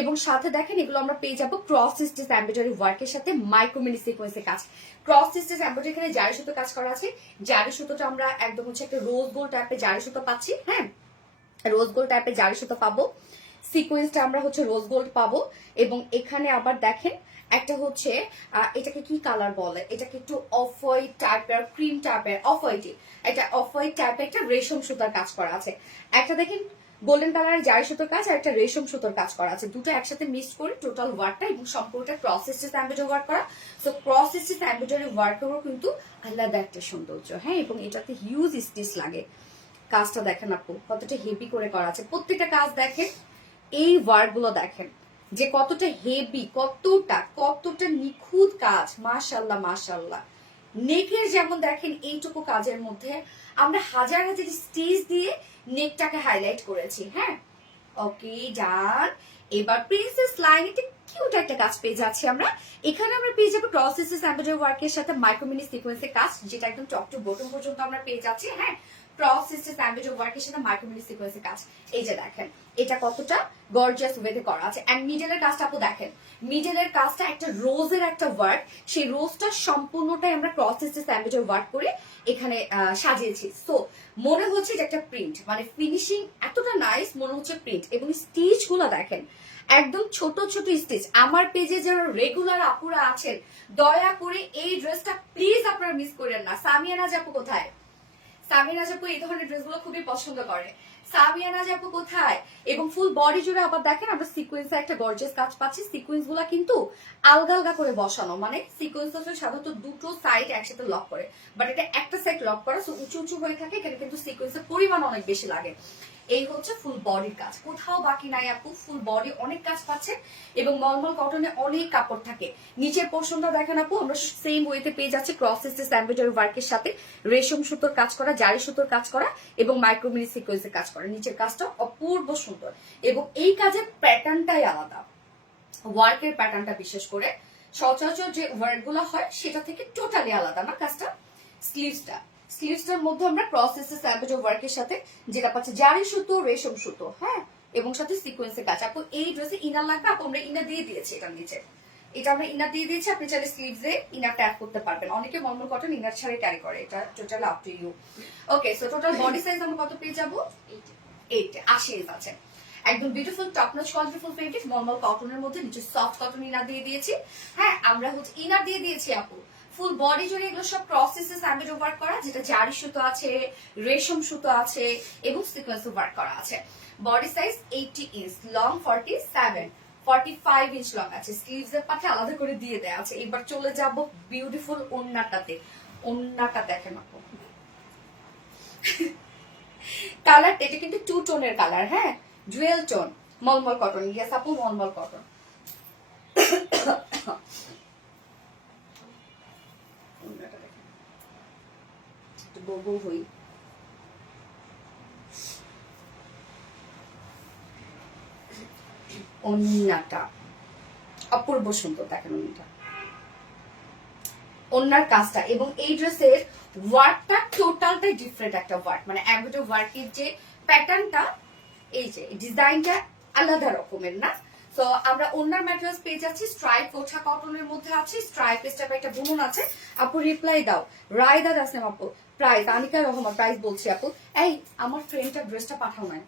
এবং সাথে দেখেন এগুলো আমরা পেয়ে যাবো ক্রস স্টিচ এমব্রয়ডারি ওয়ার্কের সাথে মাইক্রো মিনি সিকোয়েন্সের কাজ। ক্রস স্টিচ এমব্রয়ডারি এখানে জারি সুতো কাজ করা আছে, জারি সুতোটা আমরা একদম হচ্ছে একটা রোজ গোল্ড টাইপের জারি সুতো পাচ্ছি। হ্যাঁ রোজ গোল্ড টাইপের জারি সুতো পাবো, সিকোয়েন্সটা আমরা হচ্ছে রোজ গোল্ড পাবো। এবং এখানে আবার দেখেন একটা হচ্ছে এটাকে কি কালার বলে, এটাকে একটু অফ হোয়াইট টাইপের, ক্রিম টাইপের, অফ হোয়াইট, এটা অফ হোয়াইট টাইপের একটা রেশম সুতার কাজ করা আছে। একটা দেখেন গোল্ডেন কালারের জারি সুতোর কাজ আর একটা রেশম সুতোর কাজ করা আছে, দুটো একসাথে মিক্স করে টোটাল ওয়ার্কটা, এবং সম্পূর্ণটা ক্রস স্টিচ এমব্রয়ডারি ওয়ার্ক করা। সো ক্রস স্টিচ এমব্রয়ডারি ওয়ার্কেরও কিন্তু আলাদা একটা সৌন্দর্য। হ্যাঁ এবং এটাতে হিউজ স্টিচ লাগে। কাজটা দেখেন আপু কতটা হেভি করে করা আছে, প্রত্যেকটা কাজ দেখেন, এই ওয়ার্ক গুলো দেখেন যে কতটা হেভি, কতটা নিখুঁত কাজ। মাশাল্লাহ মাশাল্লাহ। নেকের যেমন দেখেন এইটুকু কাজের মধ্যে আমরা হাজার হাজার স্টিচ দিয়ে নেকটাকে হাইলাইট করেছি। হ্যাঁ ওকে ডান। এবার প্রিন্সেস লাইন, এটা কিউট একটা কাজ পেয়ে যাচ্ছি আমরা। এখানে আমরা পেয়ে যাবো ক্রস স্টিচ এমব্রয়ডারি ওয়ার্কের সাথে মাইক্রো মিনি সিকোয়েন্সের কাজ, যেটা একদম টপ টু বটম পর্যন্ত আমরা পেয়ে যাচ্ছি। হ্যাঁ ক্রস স্টিচ এমব্রয়ডারি ওয়ার্কের সাথে মাইক্রোমিনি সিকোয়েন্সের কাজ। এই যে দেখেন এটা কতটা গর্জিয়াস ওয়েতে করা আছে। এন্ড মিডলের কাজটা আপু দেখেন, মিডলের কাজটা একটা রোজের একটা ওয়ার্ক, সেই রোজটা সম্পূর্ণটাই আমরা ক্রস স্টিচ এমব্রয়ডারি ওয়ার্ক করে এখানে সাজিয়েছি। সো মনে হচ্ছে যে একটা প্রিন্ট, মানে ফিনিশিং এতটা নাইস, মনে হচ্ছে প্রিন্ট। এবং স্টিচ গুলো দেখেন একদম ছোট ছোট স্টিচ। আমার পেজে যারা রেগুলার আপুরা আছেন দয়া করে এই ড্রেসটা প্লিজ আপনারা মিস করেন না। সামিয়ানা আপু কোথায়? সামিয়ানা আপু এই ধরনের ড্রেসগুলো খুবই পছন্দ করে। সামিয়ানা আপু কোথায়? এবং ফুল বডি জুড়ে আবার দেখেন আমরা সিকোয়েন্সে একটা গর্জিয়াস কাজ পাচ্ছি। সিকোয়েন্স গুলা কিন্তু আলগা আলগা করে বসানো, মানে সিকোয়েন্স হচ্ছে সাধারণত দুটো সাইড একসাথে লক করে, বাট এটা একটা সাইড লক করা, সো উঁচু উঁচু হয়ে থাকে। এখানে কিন্তু সিকোয়েন্সের পরিমাণ অনেক বেশি লাগে। এই হচ্ছে ফুল বডির কাজ, কোথাও বাকি নাই আপু, ফুল বডি অনেক কাজ পাচ্ছে এবং মলমল কটনে অনেক কাপড় থাকে। নিচের পোর্শনটা দেখেন আপু আমরা সেম ওয়েতে পেয়ে যাচ্ছি ক্রস স্টিচ এমব্রয়ডারি ওয়ার্কের সাথে রেশম সুতোর কাজ করা, জারি সুতোর কাজ করা এবং মাইক্রোমিনি সিকোয়েন্সের কাজ করা। নিচের কাজটা অপূর্ব সুন্দর এবং এই কাজের প্যাটার্নটাই আলাদা, ওয়ার্কের প্যাটার্নটা বিশেষ করে সচরাচর যে ওয়ার্ক গুলো হয় সেটা থেকে টোটালি আলাদা না কাজটা। স্লিভসটার মধ্যে আমরা ক্রস স্টিচ এমব্রয়ডারি ওয়ার্কের সাথে যেটা পাচ্ছি জারি সুতো, রেশম সুতো, হ্যাঁ, এবং সাথে সিকোয়েন্সের কাজ। আপু এই ড্রেসে ইনার লাগবে, আপু আমরা ইনার দিয়ে দিয়েছি এটার নিচে, এটা আমরা ইনার দিয়ে দিয়েছি। আপনি চাইলে স্লিভসে ইনারটা অ্যাড করতে পারবেন। অনেকে মলমল কটন ইনার ছাড়াই ক্যারি করে, এটা total up to you. Okay, so total body size আমরা কত পেয়ে যাবো? 80 আছে। একদম beautiful top notch quality full fabric mulmul কটনের মধ্যে নিচে সফট কটন ইনার দিয়ে দিয়েছি। হ্যাঁ, আমরা হচ্ছে ইনার দিয়ে দিয়েছি আপু। ফুল বডি জুড়ে এগুলো সব ক্রস স্টিচ এমব্রয়ডারি ওয়ার্ক করা, যেটা জারি সুতো আছে, রেশম সুতো আছে এবং সিকোয়েন্স ওয়ার্ক করা আছে। Body size 80 inch, long 45 inch long আছে। স্লিভস এর পাশে আলাদা করে দিয়ে দেয়া আছে। এবার চলে যাব বিউটিফুল ওন্নাটাতে। ওন্নাটা দেখেন আপু, কালারটা এটা কিন্তু টু টোনের কালার, হ্যাঁ, ডুয়েল টোন, মলমল কটন। ইয়েস আপু, মলমল কটন। বউ হই ওন্নাটা অপূর্ব সুন্দর দেখেন। ওন্নার কাজটা এবং এই ড্রেসের ওয়ার্কটা টোটালটাই ডিফারেন্ট একটা ওয়ার্ক, মানে এমব্রয়ডারি ওয়ার্কের যে প্যাটার্নটা, এই যে ডিজাইনটা আলাদা রকমের না। তো আমরা ওন্নার ম্যাটেরিয়ালস পেয়ে যাচ্ছি স্ট্রাইপ কোঠা কটনের মধ্যে আছে, স্ট্রাইপ স্টেপ একটা বুনন আছে। আপু রিপ্লাই দাও, রায়দা দাসনাম আপু প্রাইস, আনিকা রহমান প্রাইস বলছি আপু। এই আমার ফ্রেন্ডটা ড্রেসটা পাঠাও নাই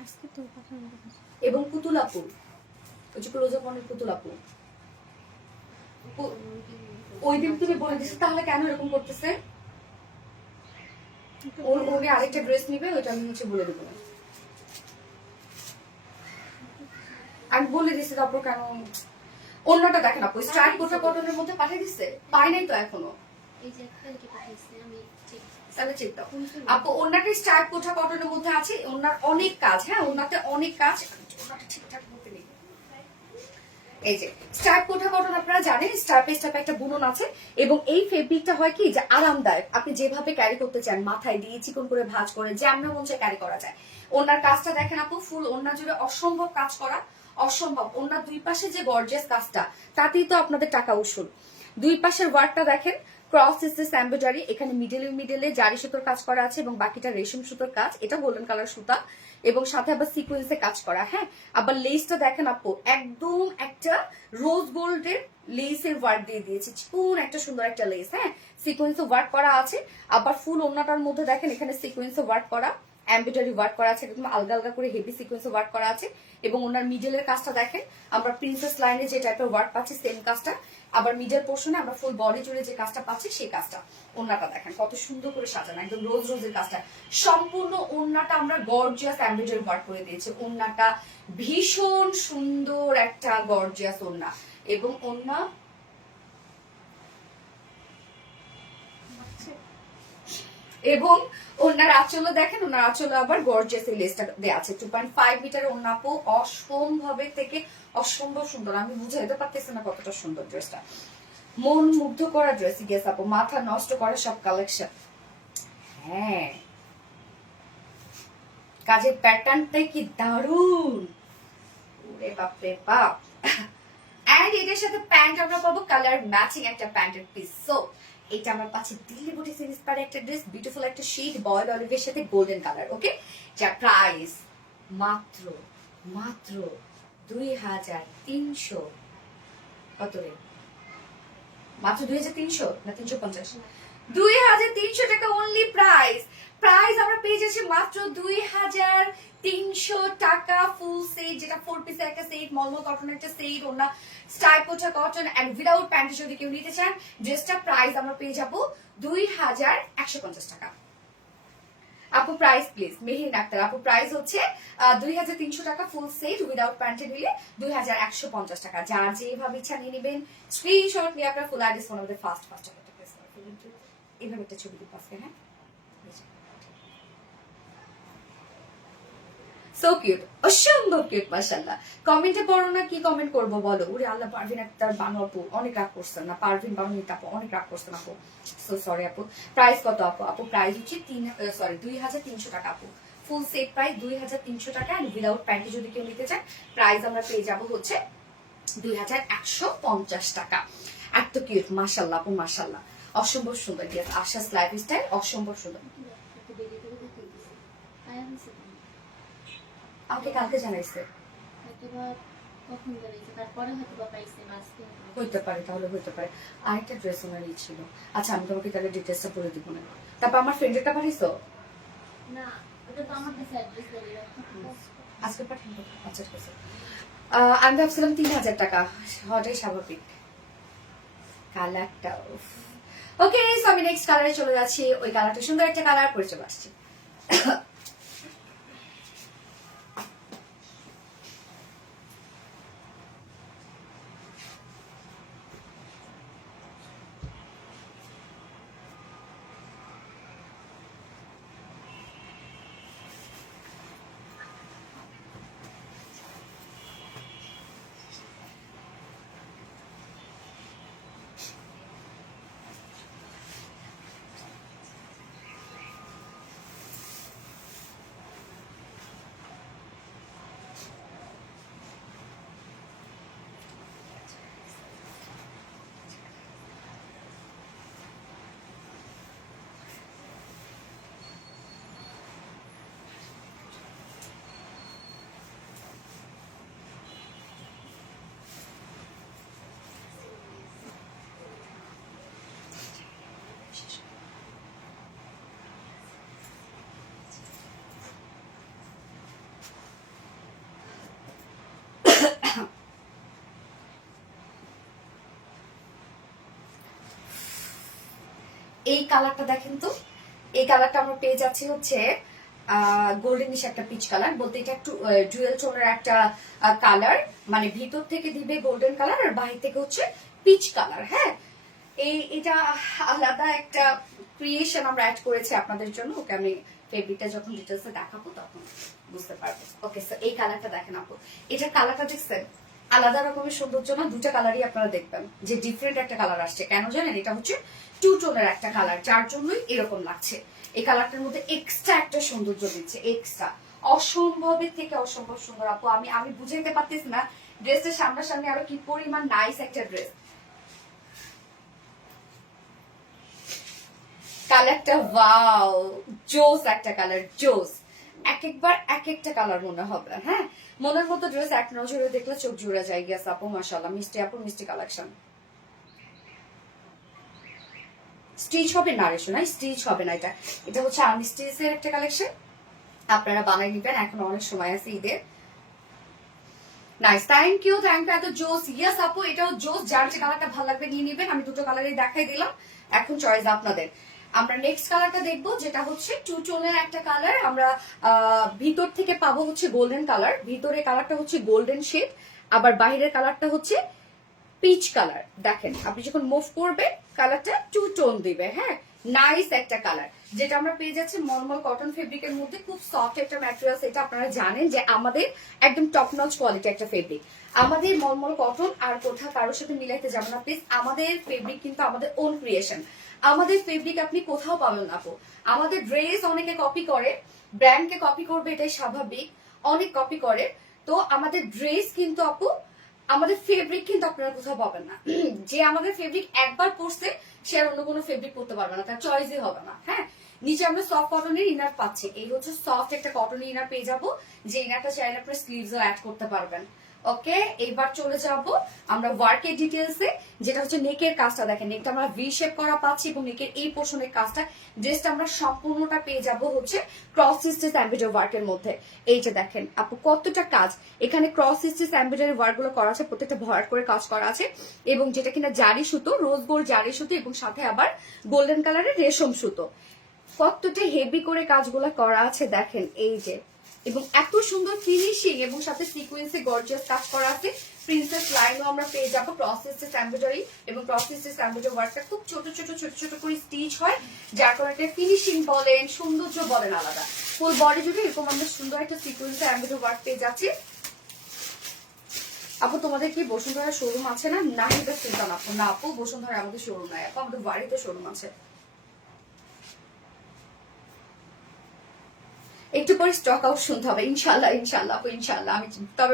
আজকে তো পাঠানো, এবং পুতুল আপু, ওই যে রোজাপনের পুতুল আপু ওই দিন তুমি বলে দিচ্ছে, তাহলে কেন এরকম করতেছে? ওকে আরেকটা ড্রেস নিবে, ওইটা আমি নিচে বলে দেবো। আমি বলে দিচ্ছি তারপর কেন। অন্যটা দেখেন আপু স্ট্রাইপ কোটা কটনের মধ্যে পাঠিয়ে দিচ্ছে, পাই নাই তো এখনো। আপু ওনাকে স্ট্রাইপ কোটা কটনের মধ্যে আছে, ওনার অনেক কাজ, হ্যাঁ ওনাতে অনেক কাজ, ওনাটা ঠিকঠাক মতো নেই। এই যে স্ট্রাইপ কোঠা কটন আপনারা জানেন, স্ট্রাইপে স্ট্রাইপে একটা বুনন আছে এবং এই ফেব্রিকটা হয় কি যে আরামদায়ক, আপনি যেভাবে ক্যারি করতে চান, মাথায় দিয়ে চিকন করে ভাঁজ করে যেমন মন চায় ক্যারি করা যায়। ওনার কাজটা দেখেন আপু, ফুল ওনা জুড়ে অসম্ভব কাজ করা, অসম্ভব। ওনার দুই পাশে যে গর্জিয়াস কাজটা, তাতেই তো আপনাদের টাকা উসুল। দুই পাশের ওয়ার্কটা দেখেন, ক্রস স্টিচ এমব্রয়ডারি, এখানে মিডলে জারি সুতোর কাজ করা আছে এবং বাকিটা রেশম সুতোর কাজ, এটা গোল্ডেন কালার সুতা এবং সাথে আবার সিকোয়েন্সে কাজ করা। হ্যাঁ, আবার লেসটা দেখেন আপু, একদম একটা রোজ গোল্ডের লেসের ওয়ার্ক দিয়ে দিয়েছি, চিকন একটা সুন্দর একটা লেস, হ্যাঁ সিকোয়েন্সে ওয়ার্ক করা আছে। আবার ফুল ওন্নাটার মধ্যে দেখেন এখানে সিকোয়েন্সে ওয়ার্ক করা, এমব্রয়ডারি ওয়ার্ক করা আছে, একদম আলগা আলগা করে হেভি সিকোয়েন্সে ওয়ার্ক করা আছে। এবং ওনার মিডলের কাজটা দেখেন, আমরা প্রিন্সেস লাইনে যে টাইপের ওয়ার্ক পাচ্ছি সেম কাজটা, আবার মিডল পোর্শনে আমরা ফুল বডি জুড়ে যে কাজটা পাচ্ছি সেই কাজটা। ওন্নাটা দেখেন কত সুন্দর করে সাজানো, একদম রোজ রোজের কাজটা। সম্পূর্ণ ওন্নাটা আমরা গর্জিয়াস এমব্রয়ডারি ওয়ার্ক করে দিয়েছি। ওন্নাটা ভীষণ সুন্দর একটা গর্জিয়াস ওন্না এবং ওন্না এবং ওনার আঁচলও দেখেন, ওনার আঁচলে আবার গর্জিয়াস লেসটা দেওয়া আছে। 2.5 মিটার ওন্না আপু, অসম্ভবে থেকে অসম্ভব সুন্দর। আমি বুঝাইতে পারতেছি না কতটা সুন্দর ড্রেসটা, মন মুগ্ধ করা ড্রেস। গেস আপু, মাথা নষ্ট করা সব কালেকশন। হ্যাঁ, কাজের প্যাটার্নটাই কি দারুণ, ওরে বাপ রে বাপ। এন্ড এটার সাথে প্যান্ট আমরা পাবো কালার ম্যাচিং একটা প্যান্টের পিস। সো এটা আমার পাচ্ছে দিল্লি বুটিক্স ইন্সপায়ার একটা ড্রেস, বিউটিফুল একটা শেড বয়েল অলিভের সাথে গোল্ডেন কালার। ওকে, যা প্রাইস মাত্র মাত্র 2300। কত রে? মাত্র 2300 না 350? 2300 টাকা অনলি প্রাইস। প্রাইস আমরা পেয়ে যাচ্ছি মাত্র 2300 টাকা ফুল সেট, যেটা 4 পিসের একটা সেট, মলমল কটন একটা সেট, ওনা স্টাইপোটা কটন এন্ড উইদাউট প্যান্ট যদি কেউ নিতে চান ড্রেসটা প্রাইস আমরা পেয়ে যাব 2150 টাকা। আপু প্রাইস প্লিজ, মেহিন আক্তার আপু প্রাইস হচ্ছে 2300 টাকা ফুল সেট, উইদাউট প্যান্টে নিলে 2150 টাকা। যার যেভাবে ইচ্ছা নিয়ে নেবেন, স্ক্রিনশট নিয়ে আপনার ফুল আইডিস ফোন আমাদের ফাস্ট একটা প্রেস করে ফেলুন। এইভাবে একটা ছবি দিতে পারছেন। হ্যাঁ, সো কিউট, অসম্ভব কিউট মাশাআল্লাহ। কমেন্টে পড়ো না, কি কমেন্ট করবো বলো? ওরে আল্লাহ, পারভিন আক্তার বানু আপু অনেক রাগ করছেন না, পারভিন বানু আপু অনেক রাগ করছেন আপু, সো সরি আপু। প্রাইস কত আপু? আপু প্রাইস হচ্ছে 2300 টাকা আপু। ফুল সেট প্রাইস 2300 টাকা এন্ড উইদাউট প্যান্টি যদি কেউ নিতে চান প্রাইস আমরা পেয়ে যাব হচ্ছে 2150 টাকা। এত কিউট মাশাআল্লাহ আপু, মাশাআল্লাহ অসম্ভব সুন্দর। ইয়েস, আশাস লাইফস্টাইল অসম্ভব সুন্দর। আমাকে কালকে জানাইছে, হইতে পারে, তাহলে হইতে পারে। আরেকটা ড্রেস ওনারই ছিল। আচ্ছা, আমি তোমাকে তাহলে ডিটেলসটা বলে দিব না। তারপর আমার ফ্রেন্ডেরটা পাঠাইছো না, ওটা তো আমার কাছে অ্যাড্রেস দেবে আজকে পাঠাবো। আচ্ছা ঠিক আছে। আমি ভাবছিলাম 3000 টাকা, হঠাৎ স্বাভাবিক কালারটা। ওকে, সো আমি নেক্সট কালারে চলে যাচ্ছি। ওই কালারটা সুন্দর একটা কালার পরে চলে আসছি। এই কালারটা দেখেন তো, এই কালারটা আমরা পেয়ে যাচ্ছি হচ্ছে গোল্ডেনিশ একটা পিচ কালার, বলতে এটা একটু ডুয়েল টোনের একটা কালার, মানে ভিতর থেকে দিবে গোল্ডেন কালার আর বাহির থেকে হচ্ছে পিচ কালার। হ্যাঁ, এটা আলাদা একটা ক্রিয়েশন আমরা অ্যাড করেছি আপনাদের জন্য। ওকে, আমি ফেব্রিকটা যখন ডিটেলসে দেখাবো তখন বুঝতে পারবো। ওকে, সো এই কালারটা দেখেন আপু, এটা কালারটা দেখছেন আলাদা রকমের সৌন্দর্য না? দুটা কালারই আপনারা দেখবেন যে ডিফারেন্ট একটা কালার আসছে। কেন জানেন? এটা হচ্ছে টু টোনের একটা কালার, যার জন্যই এরকম লাগছে। এই কালারটার মধ্যে এক্সট্রা একটা সৌন্দর্য দিচ্ছে, এক্সট্রা অসম্ভবের থেকে অসম্ভব সুন্দর আপু। আমি বুঝাইতে পারতেছি না ড্রেসের সামনাসামনি আরো কি পরিমাণ নাইস একটা ড্রেস। কালারটা ওয়াও, জোস একটা কালার, জোস। একবার এক একটা কালার মনে হবে। হ্যাঁ, মনের মতো ড্রেস এক নজরে দেখলে চোখ জুড়ে যায়। গিয়াস আপু মাশাআল্লাহ, মিষ্টি আপু মিষ্টি কালেকশন। স্টিচ হবে না রে শোনা, স্টিচ হবে না। এটা হচ্ছে আনস্টিচের একটা কালেকশন, আপনারা বানাই নিবেন, এখন অনেক সময় আছে ঈদের। নাইস, থ্যাংক ইউ এত জোস। ইয়েস আপু, এটাও জোস, যার যে কালারটা ভালো লাগবে নিয়ে নিবেন। আমি দুটো কালারই দেখাই দিলাম, এখন চয়েস আপনাদের। আমরা নেক্সট কালারটা দেখবো, যেটা হচ্ছে টু টোনের একটা কালার। আমরা ভিতর থেকে পাবো হচ্ছে গোল্ডেন কালার, ভিতরে কালারটা হচ্ছে গোল্ডেন শেড, আবার বাইরের কালারটা হচ্ছে পিচ কালার। দেখেন, আপনি যখন মুভ করবেন কালারটা টু টোন দিবে। হ্যাঁ, নাইস একটা কালার, যেটা আমরা পেয়ে যাচ্ছি মলমল কটন ফেব্রিকের মধ্যে। খুব সফট একটা ম্যাটেরিয়ালস, এটা আপনারা জানেন যে আমাদের একদম টপ নচ কোয়ালিটি একটা ফেব্রিক। আমাদের মলমল কটন আর কোথাও কারোর সাথে মিলাইতে যাবেন না প্লিজ। আমাদের ফেব্রিক কিন্তু আমাদের ওন ক্রিয়েশন, আমাদের ফেব্রিক আপনি কোথাও পাবেন না আপু। আমাদের ড্রেস অনেকে কপি করে, ব্র্যান্ডকে কপি করবে এটাই স্বাভাবিক, অনেক কপি করে। তো আমাদের ড্রেস কিন্তু আপু আমাদের ফেব্রিক কিন্তু আপনারা কোথাও পাবেন না। যে আমাদের ফেব্রিক একবার পরছে সে আর অন্য কোনো ফেব্রিক পরতে পারবে না, তার চয়েসই হবে না। হ্যাঁ, নিচে আমরা সফট কটনের ইনার পাচ্ছি। এই হচ্ছে সফট একটা কটনের ইনার পেয়ে যাবো, যে ইনারটা চাইলে আপনার স্লিভসও অ্যাড করতে পারবেন। ওকে, এবার চলে যাব আমরা ওয়ার্কের ডিটেলসে, যেটা হচ্ছে নেকের কাজটা। দেখেন নেকটা আমরা ভি শেপ করা পাচ্ছি এবং নেকের এই পোর্শনের কাজটা, ড্রেসটা আমরা সম্পূর্ণটা পেয়ে যাব হচ্ছে ক্রস স্টিচ এমব্রয়ডারি ওয়ার্কের মধ্যে। এই যে দেখেন আপু কতটা কাজ, এখানে ক্রস স্টিচ এমব্রয়ডারি ওয়ার্ক গুলো করা আছে, প্রত্যেকটা ভরাট করে কাজ করা আছে, এবং যেটা কিনা জারি সুতো, রোজ গোল্ড জারি সুতো এবং সাথে আবার গোল্ডেন কালারের রেশম সুতো। কতটা হেভি করে কাজগুলো করা আছে দেখেন, এই যে, এবং এত সুন্দর ফিনিশিং এবং সাথে সিকোয়েন্সে গর্জিয়াস কাজ করা আছে। প্রিন্সেস লাইনও আমরা পেয়ে যাবো, ক্রস স্টিচ এমব্রয়ডারি, এবং ক্রস স্টিচ এমব্রয়ডারি ওয়ার্কটা খুব ছোট ছোট ছোট ছোট করে স্টিচ হয়, যার কারণে ফিনিশিং বলেন সৌন্দর্য বলেন আলাদা। ফুল বডি জুড়ে এরকম আমরা সুন্দর একটা সিকোয়েন্সে এমব্রয়ডারি ওয়ার্ক পেয়ে যাচ্ছি। আপু তোমাদের কি বসুন্ধরা শোরুম আছে না? নাহিদা সুলতান আপু, না আপু বসুন্ধরা আমাদের শোরুম নাই আপু, আমাদের বাড়িতে শোরুম আছে। একটু পরে স্টক আউট শুনতে হবে ইনশাল্লাহ, ইনশাল্লাহ আপু ইনশাল্লাহ।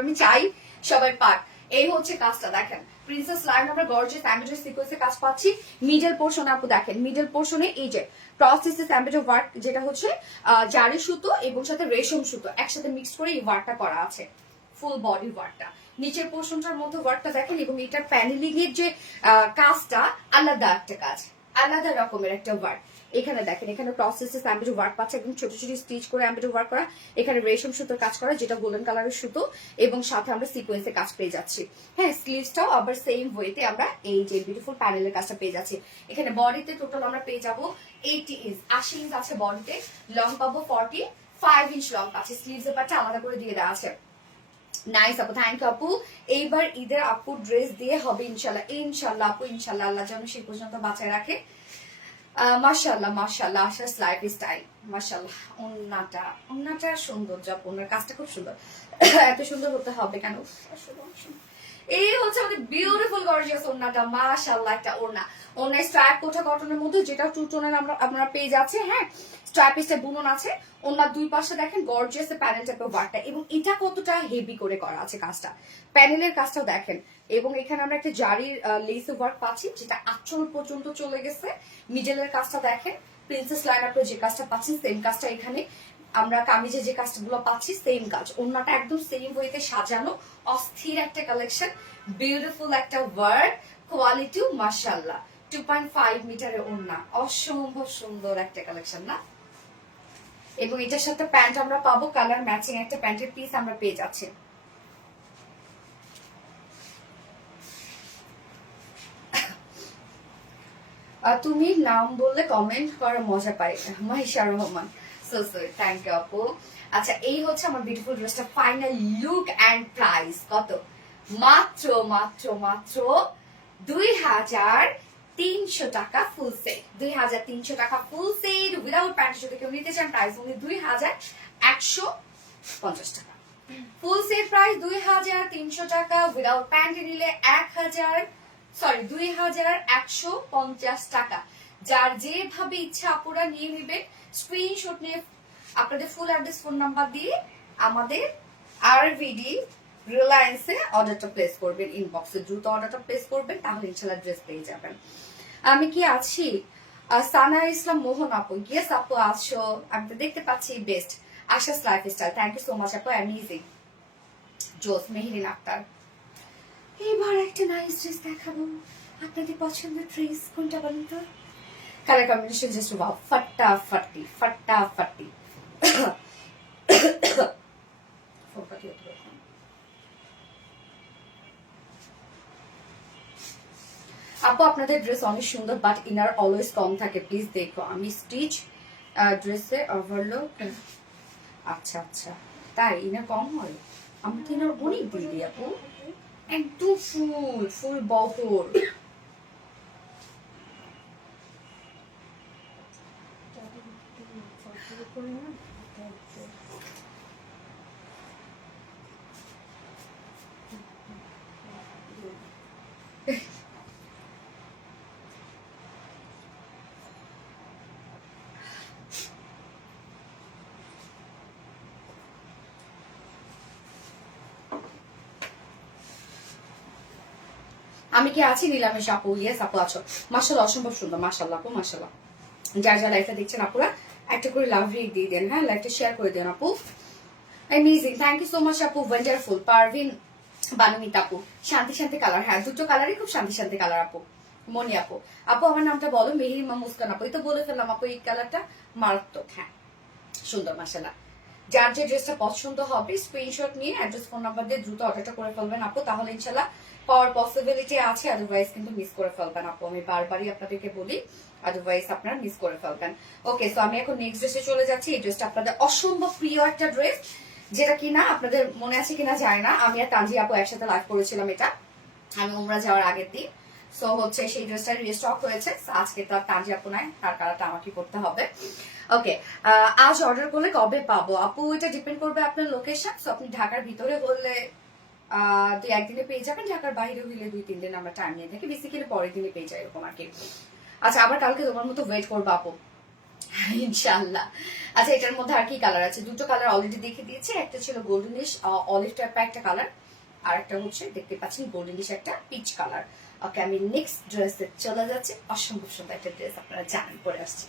আমি চাই সবাই পাক। এই হচ্ছে কাজটা দেখেন, প্রিন্সেস লাইন আমরা গর্জিয়াস এমব্রয়ডারি সিকোয়েন্সে কাজ পাচ্ছি। মিডল পোর্শনে আপু দেখেন, মিডল পোর্শনে এই যে ক্রস স্টিচ এমব্রয়ডারি ওয়ার্ক, যেটা হচ্ছে জারি সুতো এবং সাথে রেশম সুতো একসাথে মিক্স করে এই ওয়ার্কটা করা আছে, ফুল বডি ওয়ার্কটা। নিচের পোর্শনটার মধ্যে ওয়ার্কটা দেখেন, এবং এটার প্যানেলিং এর যে কাজটা আলাদা একটা কাজ, আলাদা রকমের একটা ওয়ার্ক। এখানে দেখেন, এখানে প্রসেসেস এমব্রয়ডারি ওয়ার্ক পাচ্ছে, একদম ছোট ছোট স্টিচ করে এমব্রয়ডারি ওয়ার্ক করা। এখানে রেশম সুতোর কাজ করা, যেটা গোল্ডেন কালারের সুতো, এবং সাথে আমরা সিকোয়েন্সে কাজ পেয়ে যাচ্ছি। হ্যাঁ, স্লিভসটাও আবার সেম ওয়েতে আমরা এই যে বিউটিফুল প্যানেলের কাজটা পেয়ে যাচ্ছি। এখানে বডিতে টোটাল আমরা পেয়ে যাবো 80 ইঞ্চ, 80 ইঞ্চ আছে বডিতে, লং পাবো 45 ইঞ্চ লং আছে, স্লিভস এর পাটটা আলাদা করে দিয়ে দেওয়া আছে। নাইস আপু, থ্যাংক ইউ আপু। এইবার ঈদের আপু ড্রেস দিয়ে হবে ইনশাল্লাহ, ইনশাল্লাহ আপু ইনশাল্লাহ, আল্লাহ যেন সেই পর্যন্ত বাঁচায় রাখে। মাশাআল্লাহ মাশাআল্লাহ, আশাস লাইফ স্টাইল মাশাআল্লাহ। ওন্নাটা সুন্দর, যা ওনার কাজটা খুব সুন্দর। এত সুন্দর হতে হবে কেন? এই হচ্ছে আমাদের বিউটিফুল গর্জিয়াস ওন্নাটা, মাশাআল্লাহ একটা ওন্না। ওন্নায় স্ট্রাইপ কোঠা কটনের মধ্যে, যেটা টু টোনের আমরা পেয়ে যাচ্ছে। হ্যাঁ, স্ট্রাইপ স্টাইপ বুনন আছে। ওন্নার দুই পাশে দেখেন গর্জিয়াস প্যানেল টাইপের ওয়ার্কটা, এবং এটা কতটা হেভি করে করা আছে কাজটা, প্যানেলের কাজটাও দেখেন। এবং এখানে আমরা একটা জারির লেস ওয়ার্ক পাচ্ছি, যেটা আঁচল পর্যন্ত চলে গেছে। মিডলের কাজটা দেখেন, প্রিন্সেস লাইন আপনার যে কাজটা পাচ্ছেন সেম কাজটা এখানে। আমরা কামিজে যে কাজগুলো পাচ্ছি সেম কাজ, ওন্নাটা একদম সেম ওয়েতে সাজানো, অস্থির একটা কালেকশন, বিউটিফুল একটা ওয়ার্ক, কোয়ালিটিও মাশাআল্লাহ। 2.5 মিটারের ওন্না, অসম্ভব সুন্দর একটা কালেকশন না? এবং এটার সাথে প্যান্ট আমরা পাবো, কালার ম্যাচিং একটা প্যান্টের পিস আমরা পেয়ে যাচ্ছি। তুমি নাম বললে কমেন্ট করার মজা পাই, Mahisha Rahman, so sweet, thank you আপু। আচ্ছা, এই হচ্ছে আমার বিউটিফুল ড্রেসটা ফাইনাল লুক এন্ড প্রাইস কত? মাত্র মাত্র মাত্র 2300 টাকা ফুল সেট, 2300 টাকা ফুল সেট উইদাউট প্যান্ট। যদি কেউ নিতে চান প্রাইস only 2150 টাকা। ফুল সেট প্রাইস 2300 টাকা, উইদাউট প্যান্ট নিলে 2150 টাকা। যার যেভাবে ইচ্ছা আপুরা নিয়ে নেবেন, স্ক্রিনশট নিয়ে আপনাদের ফুল অ্যাড্রেস ফোন নাম্বার দিয়ে আমাদের আরভিডি রিলায়েন্সে অর্ডারটা প্লেস করবেন, ইনবক্সে দ্রুত অর্ডারটা প্লেস করবেন, তাহলে ইনশাআল্লাহ ড্রেস পেয়ে যাবেন। আমি কি আছি? সানা ইসলাম মোহন আপু, ইয়েস আপু আছো, আমি তো দেখতে পাচ্ছি। বেস্ট আশাস lifestyle, thank you so much আপু, অ্যামেজিং। জোস মেহরিন আক্তার, এবার একটা নাইস ড্রেস দেখাবো। আপনাদের পছন্দের ড্রেস কোনটা বলুন তো? কালার কম্বিনেশন জাস্ট ওয়াও, ফাটাফাটি ফাটাফাটি। আপু আপনাদের ড্রেস অনেক সুন্দর, বাট ইনার অলওয়েজ কম থাকে, প্লিজ দেখো। আমি স্টিচ ড্রেসে ওভারলোড। আচ্ছা আচ্ছা, তাই ইনার কম হয়? আমি তো ইনার অনেক দিয়ে দিই আপু, একদম ফুল ফুল বহর। আমি কি আছি নীলামেশ আপু? ইয়েস আপু আছো। মাশাআল্লাহ, অসম্ভব সুন্দর, মাশাআল্লাহ আপু, মাশাআল্লাহ। যার যা লাইফটা দেখছেন আপুরা একটা করে লাভ রিক দিয়ে দেন, হ্যাঁ লাইফটা শেয়ার করে দেন আপু। Amazing, thank you so much আপু, ওয়ান্ডারফুল। পারভিন বানুমিতা আপু, শান্তি শান্তি কালার, হ্যাঁ দুটো কালারই খুব শান্তি শান্তি কালার আপু। মনি আপু, আপু আমার নামটা বলো। মেহেরিমা মুস্কান আপু, এই তো বলে ফেললাম আপু, এই কালারটা মারাত্মক, হ্যাঁ সুন্দর মাশাআল্লাহ। যার যে ড্রেসটা পছন্দ হবে স্ক্রিনশট নিয়ে অ্যাড্রেস ফোন নাম্বার দিয়ে দ্রুত অর্ডারটা করে ফেলবেন আপু, তাহলে ইনশাল্লাহ পাওয়ার পসিবিলিটি আছে, আদারওয়াইজ কিন্তু মিস করে ফেলবেন আপু। আমি বারবারই আপনাদেরকে বলি, আদারওয়াইজ আপনারা মিস করে ফেলবেন। ওকে, সো আমি এখন নেক্সট ড্রেসে চলে যাচ্ছি। এই ড্রেসটা আপনাদের অসম্ভব প্রিয় একটা ড্রেস, যেটা কিনা আপনাদের মনে আছে কিনা যায় না, আমি আর তানজি আপু একসাথে লাইভ করেছিলাম এটা, আমি উমরা যাওয়ার আগের দিন। সো হচ্ছে সেই ড্রেসটা রিস্টক হয়েছে, আজকে তার তানজি আপু নাই, তার কালারটা আমাকে করতে হবে। ওকে, আজ অর্ডার করলে কবে পাবো আপু? এটা ডিপেন্ড করবে আপনার লোকেশন। সো আপনি ঢাকার ভিতরে হলে 2-1 দিনে পেয়ে যাবেন, ঢাকার বাইরে হলে 2-3 দিন আমরা টাইম নিয়ে থাকি, বেসিক্যালি পরের দিনে পেয়ে যাই এরকম আর কি। আচ্ছা, আবার কালকে তোমার মতো ওয়েট করবো আপু ইনশাআল্লাহ। আচ্ছা, এটার মধ্যে আর কি কালার আছে? দুটো কালার অলরেডি দেখে দিয়েছি, একটা ছিল গোল্ডেনিশ অলিভ টাইপের একটা কালার, আর একটা হচ্ছে দেখতে পাচ্ছেন গোল্ডেনিশ একটা পিচ কালার। ওকে, আমি নেক্সট ড্রেসে চলে যাচ্ছি। অসম্ভব সুন্দর একটা ড্রেস, আপনারা জানেন পরে আসছি।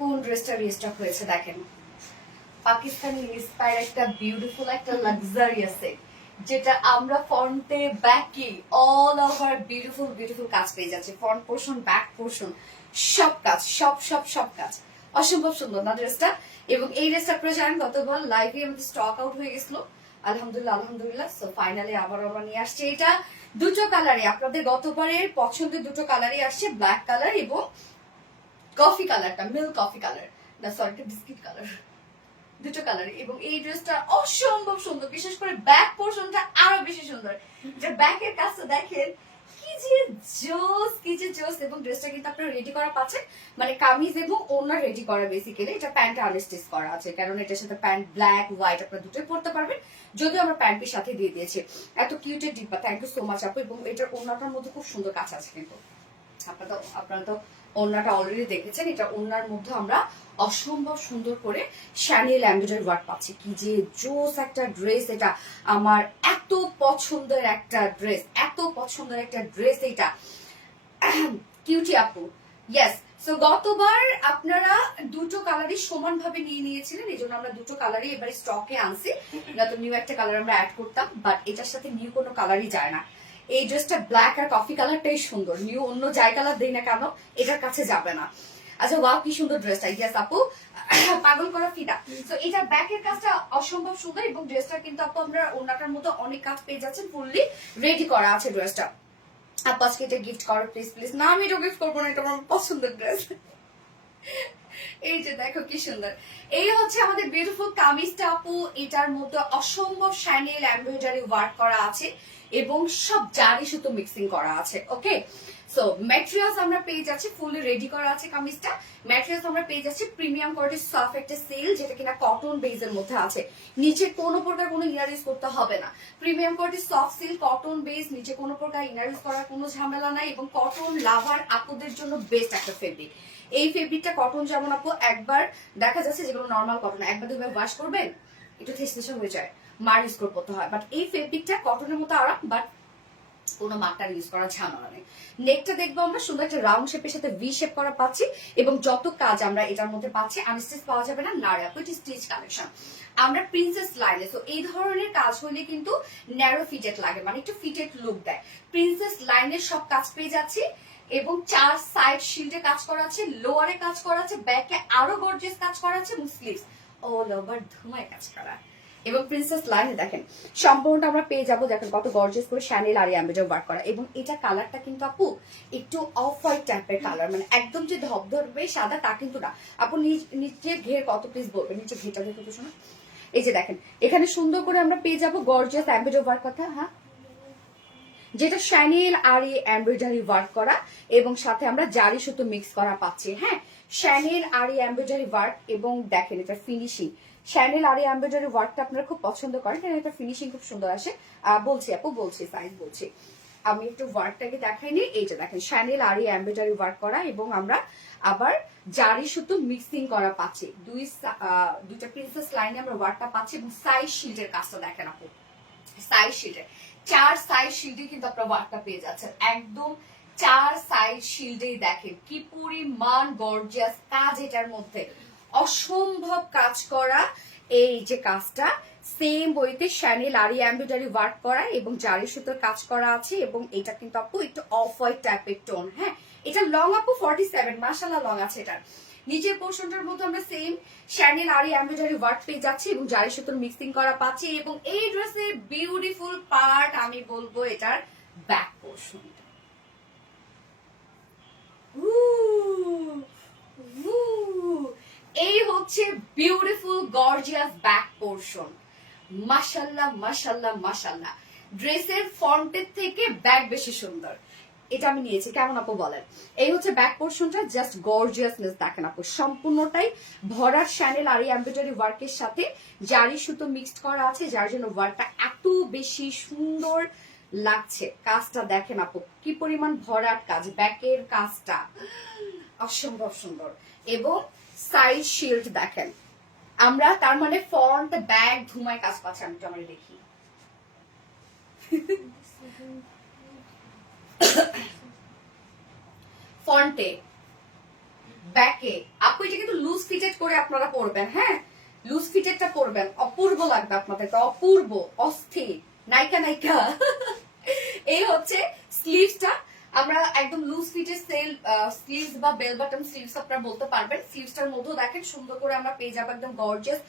কোন ড্রেসটা রিস্টক হয়েছে দেখেন, পাকিস্তানি ইন্সপায়ার একটা বিউটিফুল একটা লাক্সারিয়াস সেট, যেটা আমরা ফ্রন্টে ব্যাকে অল ওভার বিউটিফুল বিউটিফুল কাজ পেয়ে যাচ্ছি। ফ্রন্ট পোর্শন, ব্যাক পোর্শন, সব কাজ, সব সব সব কাজ। অসম্ভব সুন্দর না ড্রেসটা? এবং এই ড্রেসটা আপনারা জানেন গতবার লাইভে আমাদের স্টক আউট হয়ে গেছিল, আলহামদুলিল্লাহ আলহামদুলিল্লাহ। সো ফাইনালি আবার আমরা নিয়ে আসছি এটা দুটো কালারে, আপনাদের গতবারের পছন্দের দুটো কালারই আসছে, ব্ল্যাক কালার এবং কফি কালারটা, মিল্ক কফি কালার, না সরি বিস্কিট কালার, দুটো কালার। এবং এই ড্রেসটা অসম্ভব সুন্দর, বিশেষ করে ব্যাক পোর্শনটা আরো বেশি সুন্দর। যে ব্যাকের কাজটা দেখেন কি যে জোস, কি যে জোস। এবং ড্রেসটা কিন্তু আপনারা রেডি করা পাচ্ছেন, মানে কামিজ এবং ওড়না রেডি করা, বেসিক্যালি এটা প্যান্টটা আনস্টিচ করা আছে, কারণ এটার সাথে প্যান্ট ব্ল্যাক হোয়াইট আপনারা দুটোই পরতে পারবেন, যদিও আমরা প্যান্টের সাথে দিয়ে দিয়েছি। এত কিউটের ডিব্বা, থ্যাংক ইউ সো মাচ আপু। এবং এটার ওড়নাটার মধ্যে খুব সুন্দর কাজ আছে, কিন্তু আপনারা তো ওড়নাটা অলরেডি দেখেছেন, এটা ওড়নার মধ্যে আমরা অসম্ভব সুন্দর করে শ্যানিয়েল এমব্রয়ডারি ওয়ার্ক পাচ্ছি। কি যে জোস একটা ড্রেস এটা, আমার এত পছন্দের একটা ড্রেস, এত পছন্দের একটা ড্রেস এটা। কিউটি আপু, ইয়েস। সো গতবার আপনারা দুটো কালারই সমানভাবে নিয়ে নিয়েছিলেন, এই জন্য আমরা দুটো কালারই এবারে স্টকে আনছি, নয়তো নিউ একটা কালার আমরা অ্যাড করতাম, বাট এটার সাথে নিউ কোনো কালারই যায় না। এই ড্রেসটা ব্ল্যাক আর কফি কালারটাই সুন্দর, নিউ অন্য যাই কালার দেই না কেন এটার কাছে যাবে না। আচ্ছা, ওয়াও কি সুন্দর ড্রেসটা, ইয়েস আপু, পাগল করা ফিদা। তো এটা ব্যাকের কাজটা অসম্ভব সুন্দর, এবং ড্রেসটা কিন্তু আপু আমরা ওনাটার মতো অনেক কাজ পেয়ে যাচ্ছেন, ফুললি রেডি করা আছে ড্রেসটা। আপু আজকে এটা গিফট করো প্লিজ প্লিজ। না, আমি এটা গিফট করবো না, এটা আমার পছন্দের ড্রেস। এই যে দেখো কি সুন্দর, এই হচ্ছে আমাদের বিউটিফুল কামিজটা আপু। এটার মধ্যে অসম্ভব শাইনিল এমব্রয়ডারি ওয়ার্ক করা আছে এবং সব জারি সুতো মিক্সিং করা আছে। ওকে, সো ম্যাটেরিয়ালস আমরা পেয়ে যাচ্ছি, ফুলি রেডি করা আছে কামিজটা। ম্যাটেরিয়ালস আমরা পেয়ে যাচ্ছি প্রিমিয়াম কোয়ালিটির সফট একটা সিল, যেটা কিনা কটন বেজের মধ্যে আছে। নিচে কোনো প্রকার কোনো ইনার ইউজ করতে হবে না। প্রিমিয়াম কোয়ালিটির সফট সিল কটন বেজ, নিচে কোনো প্রকার ইনার ইউজ করার কোনো ঝামেলা নাই এবং কটন লাভার আপুদের জন্য বেস্ট একটা ফেব্রিক। এই ফেব্রিকটা কটন যেমন আপু একবার দেখা যাচ্ছে যেগুলো নর্মাল কটন একবার দুবার ওয়াশ করবেন একটু থেসথেসে হয়ে যায়, মার ইউজ করতে হয়, বাট এই ফেব্রিকটা কটনের মতো আরাম, বাট কোনো মার্কার ইউজ করার ঝামেলা নেই। নেকটা দেখবো আমরা সুন্দর একটা রাউন্ড শেপের সাথে ভি শেপ করা পাচ্ছি এবং যত কাজ আমরা এটার মধ্যে পাচ্ছি আনস্টিচ পাওয়া যাবে না, নারে আপু এটি স্টিচ কালেকশন। আমরা প্রিন্সেস লাইনে, তো এই ধরনের কাজ হলে কিন্তু ন্যারো ফিটেড লাগে, মানে একটু ফিটেড লুক দেয়। প্রিন্সেস লাইনের সব কাজ পেয়ে যাচ্ছি এবং 4 সাইড শিল্ডে কাজ করা আছে, লোয়ারে কাজ করা আছে, ব্যাকে আরো গর্জিয়াস কাজ করা আছে এবং স্লিভস অল ওভার ধুমায় কাজ করা। এবং প্রিন্সেস লাইনে দেখেন সম্পূর্ণটা আমরা পেয়ে যাবো, দেখেন কত গর্জিয়াস করে শ্যানেল আর এমব্রয়ডারি ওয়ার্ক করা। এবং এটা কালারটা কিন্তু আপু একটু অফ হোয়াইট টাইপের কালার, মানে একদম যে ধবধবে সাদা তা কিন্তু না আপু। নিচে ঘের কত প্লিজ বলবেন, নিচে ঘেরটা দেখো তো শোনো। এই যে দেখেন এখানে সুন্দর করে আমরা পেয়ে যাবো গর্জিয়াস এমব্রয়ডারি ওয়ার্ক কথা, হ্যাঁ, যেটা শ্যানেল আর এমব্রয়ডারি ওয়ার্ক করা এবং সাথে আমরা জারি সুতো মিক্স করা পাচ্ছি। হ্যাঁ, শ্যানেল আর এমব্রয়ডারি ওয়ার্ক এবং দেখেন এটা ফিনিশিং। শ্যানেল আর এমব্রয়ডারি ওয়ার্কটা আপনারা খুব পছন্দ করেন, কারণ এটা ফিনিশিং খুব সুন্দর আসে। বলছি আপু, বলছি সাইজ বলছি, আমি একটু ওয়ার্কটাকে দেখাইনি। এই যে দেখেন শ্যানেল আর এমব্রয়ডারি ওয়ার্ক করা এবং আমরা আবার জারি সুতো মিক্সিং করা পাচ্ছি। দুইটা প্রিন্সেস লাইনে আমরা ওয়ার্কটা পাচ্ছি এবং সাইজ শিল্ডের কাজটা দেখেন আপু, সাইজ শিল্ডের 4 সাইজ শিল্ডে কিন্তু আপনারা ওয়ার্কটা পেয়ে যাচ্ছেন, একদম 4 সাইজ শিল্ডেই দেখেন কি পরিমাণ গর্জিয়াস কাজ এটার মধ্যে, অসম্ভব কাজ করা। এই যে কাজটা সেম বইতে শ্যানেল আর এমব্রয়ডারি ওয়ার্ক করা এবং জারি সুতোর কাজ করা আছে এবং এটা কিন্তু আপু একটু অফ হোয়াইট টাইপের টোন। হ্যাঁ, এটা লং আপু 47, মাশাআল্লাহ লং আছে এটা। নিচের পোর্শনটার মধ্যে আমরা সেম শ্যানেল আর এমব্রয়ডারি ওয়ার্ক পেয়ে যাচ্ছি এবং জারি সুতোর মিক্সিং করা পাচ্ছি। এবং এই ড্রেসের বিউটিফুল পার্ট আমি বলবো এটার ব্যাক পোর্শনটা। এই হচ্ছে বিউটিফুল গর্জিয়াস ব্যাক পোর্শন। মাশাআল্লাহ মাশাআল্লাহ মাশাআল্লাহ, ড্রেসের ফ্রন্টের থেকে ব্যাক বেশি সুন্দর। এটা আমি নিয়েছি, কেমন আপু বলেন? এই হচ্ছে ব্যাক পোর্শনটা, জাস্ট গর্জিয়াসনেস দেখেন আপু, সম্পূর্ণটাই ভরার শ্যানেল আর এমব্রয়ডারি ওয়ার্কের সাথে জারি সুতো মিক্সড করা আছে, যার জন্য ওয়ার্কটা এত বেশি সুন্দর লাগছে। কাজটা দেখেন আপু কি পরিমাণ ভরাট কাজ, ব্যাকের কাজটা অসম্ভব সুন্দর। এবং সাইড শিল্ড দেখেন আমরা, তার মানে ফ্রন্ট ব্যাক ধুমায় কাজ পাচ্ছি। আমি তো আমার দেখি ফ্রন্টে ব্যাকে আপু এটা কিন্তু লুজ ফিটেড করে আপনারা পরবেন। হ্যাঁ, লুজ ফিটেডটা পরবেন, অপূর্ব লাগবে আপনাদের, অপূর্ব অস্থির নায়িকা নায়িকা। এই হচ্ছে স্লিভসটা, আমরা একদম লুজ ফিটেড স্লিভস বা বেল বাটন স্লিভস আপনারা বলতে পারবেন। স্লিভসটার মধ্যে দেখেন সুন্দর করে আমরা পেয়ে যাবো একদম গর্জিয়াস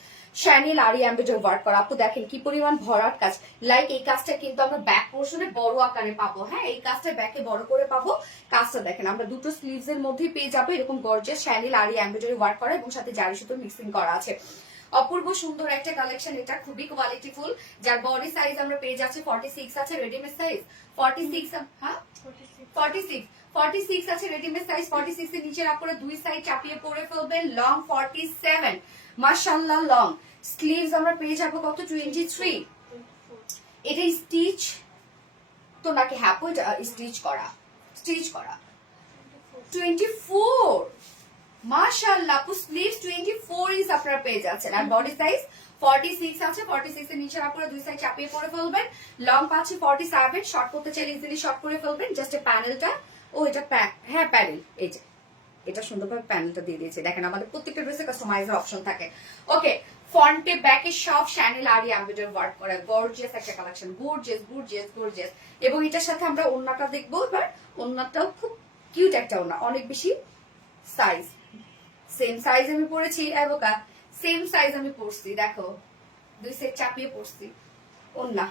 শ্যানেল আর এমব্রয়ডারি ওয়ার্ক করা। আপু দেখেন কি পরিমাণ ভরাট কাজ, লাইক এই কাজটা কিন্তু আমরা ব্যাক পোর্শনে বড় আকারে পাবো। হ্যাঁ, এই কাজটা ব্যাকে বড় করে পাবো। কাজটা দেখেন আমরা দুটো স্লিভস এর মধ্যেই পেয়ে যাবো এরকম গর্জিয়াস শ্যানেল আর এমব্রয়ডারি ওয়ার্ক করা এবং সাথে জারি সুতো মিক্সিং করা আছে। অপূর্ব সুন্দর একটা কালেকশন, এটা খুবই কোয়ালিটিফুল। যার বডি সাইজ আমরা পেয়ে যাচ্ছি 46 আছে, রেডিমেড সাইজ 46। হ্যাঁ 46 আছে রেডিমেড সাইজ। 46 এর নিচের আপনারা দুই সাইড চাপিয়ে পরে ফেলবেন। লং 47, মাশাআল্লাহ লং। স্লিভস আমরা পেয়ে যাবো কত 23। এটা স্টিচ তো নাকি? হ্যাঁ এটা স্টিচ করা 24, মাশাআল্লাহ আপু স্লিভস 24 ইঞ্চ আপনারা পেয়ে যাচ্ছেন। আর বডি সাইজ 46 আছে, 46 এর নিচে আপনারা দুই সাইড চাপিয়ে পরে ফেলবেন। লং পাচ্ছি 47, শর্ট করতে চাইলে ইজিলি শর্ট করে ফেলবেন। জাস্ট প্যানেলটা, ও এটা হ্যাঁ প্যানেল, এই যে এটা সুন্দরভাবে প্যানেলটা দিয়ে দিয়েছে। দেখেন আমাদের প্রত্যেকটা ড্রেসে কাস্টমাইজার অপশন থাকে। ওকে, ফ্রন্টে ব্যাকে সব শ্যানেল আর এমব্রয়ডারি ওয়ার্ক করা গর্জিয়াস একটা কালেকশন, গর্জিয়াস। এবং এটার সাথে আমরা ওড়নাটা দেখবো এবার। ওড়নাটাও খুব কিউট একটা ওড়না, অনেক বেশি সাইজ, সেম সাইজ আমি পরেছি, এবোকা সেম সাইজ আমি পরছি। দেখো দুই সেট চাপিয়ে পরছি ওড়না।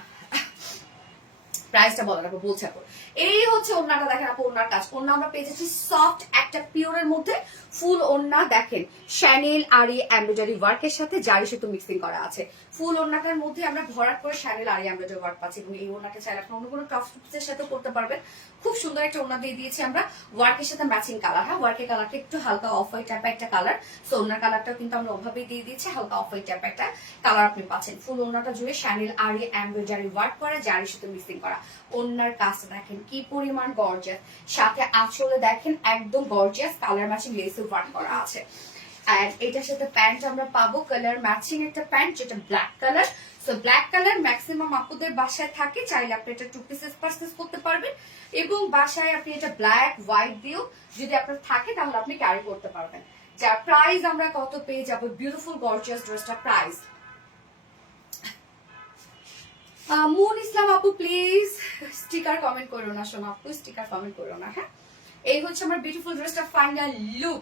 প্রাইসটা বলেন আপু, বলছে আপু। এই হচ্ছে ওড়নাটা, দেখেন আপু ওড়নার কাজ। ওড়না আমরা পেয়ে যাচ্ছি সফট একটা পিওরের মধ্যে, ফুল ওড়না দেখেন শ্যানেল আরি এমব্রয়ডারি ওয়ার্কের সাথে জারি সুতো মিক্সিং করা আছে। ফুল ওড়নাটার মধ্যে আমরা ভরাট করে শ্যানেল আরি এমব্রয়ডারি ওয়ার্ক পাচ্ছি, এবং এই ওড়নাটা চাইলে আপনি অন্য কোনো টপসের সাথে করতে পারবেন। খুব সুন্দর একটা ওড়না দিয়ে দিয়েছি আমরা, ওয়ার্কের সাথে ম্যাচিং কালার। হ্যাঁ, ওয়ার্কের কালারটা একটু হালকা অফ হোয়াইট টাইপের একটা কালার, সো ওড়নার কালারটাও কিন্তু আমরা ওভাবেই দিয়ে দিচ্ছি, হালকা অফ হোয়াইট টাইপের একটা কালার আপনি পাচ্ছেন। ফুল ওড়নাটা জুড়ে শ্যানেল আরি এমব্রয়ডারি ওয়ার্ক করা, জারি সুতো মিক্সিং করা। ওড়নার কাজটা দেখেন কি পরিমাণ গর্জিয়াস, সাথে আঁচলে দেখেন একদম গর্জিয়াস কালার ম্যাচিং লেসে ওয়ার্ক করা আছে। এন্ড এটার সাথে প্যান্ট আমরা পাবো কালার ম্যাচিং একটা প্যান্ট, যেটা black colour. So black colour maximum আপুদের বাসায় থাকে, চাইলে আপনি এটা 2 পিসেস পারচেজ করতে পারবেন, এবং বাসায় আপনি এটা ব্ল্যাক হোয়াইট দিয়েও যদি আপনার থাকে তাহলে আপনি ক্যারি করতে পারবেন। যার প্রাইস আমরা কত পেয়ে যাবো, বিউটিফুল গর্জিয়াস ড্রেসটা প্রাইস। মুন ইসলাম আপু প্লিজ স্টিকার কমেন্ট করো না, শোনো আপু স্টিকার কমেন্ট করো না। হ্যাঁ, এই হচ্ছে আমার বিউটিফুল ড্রেসটা ফাইনাল লুক,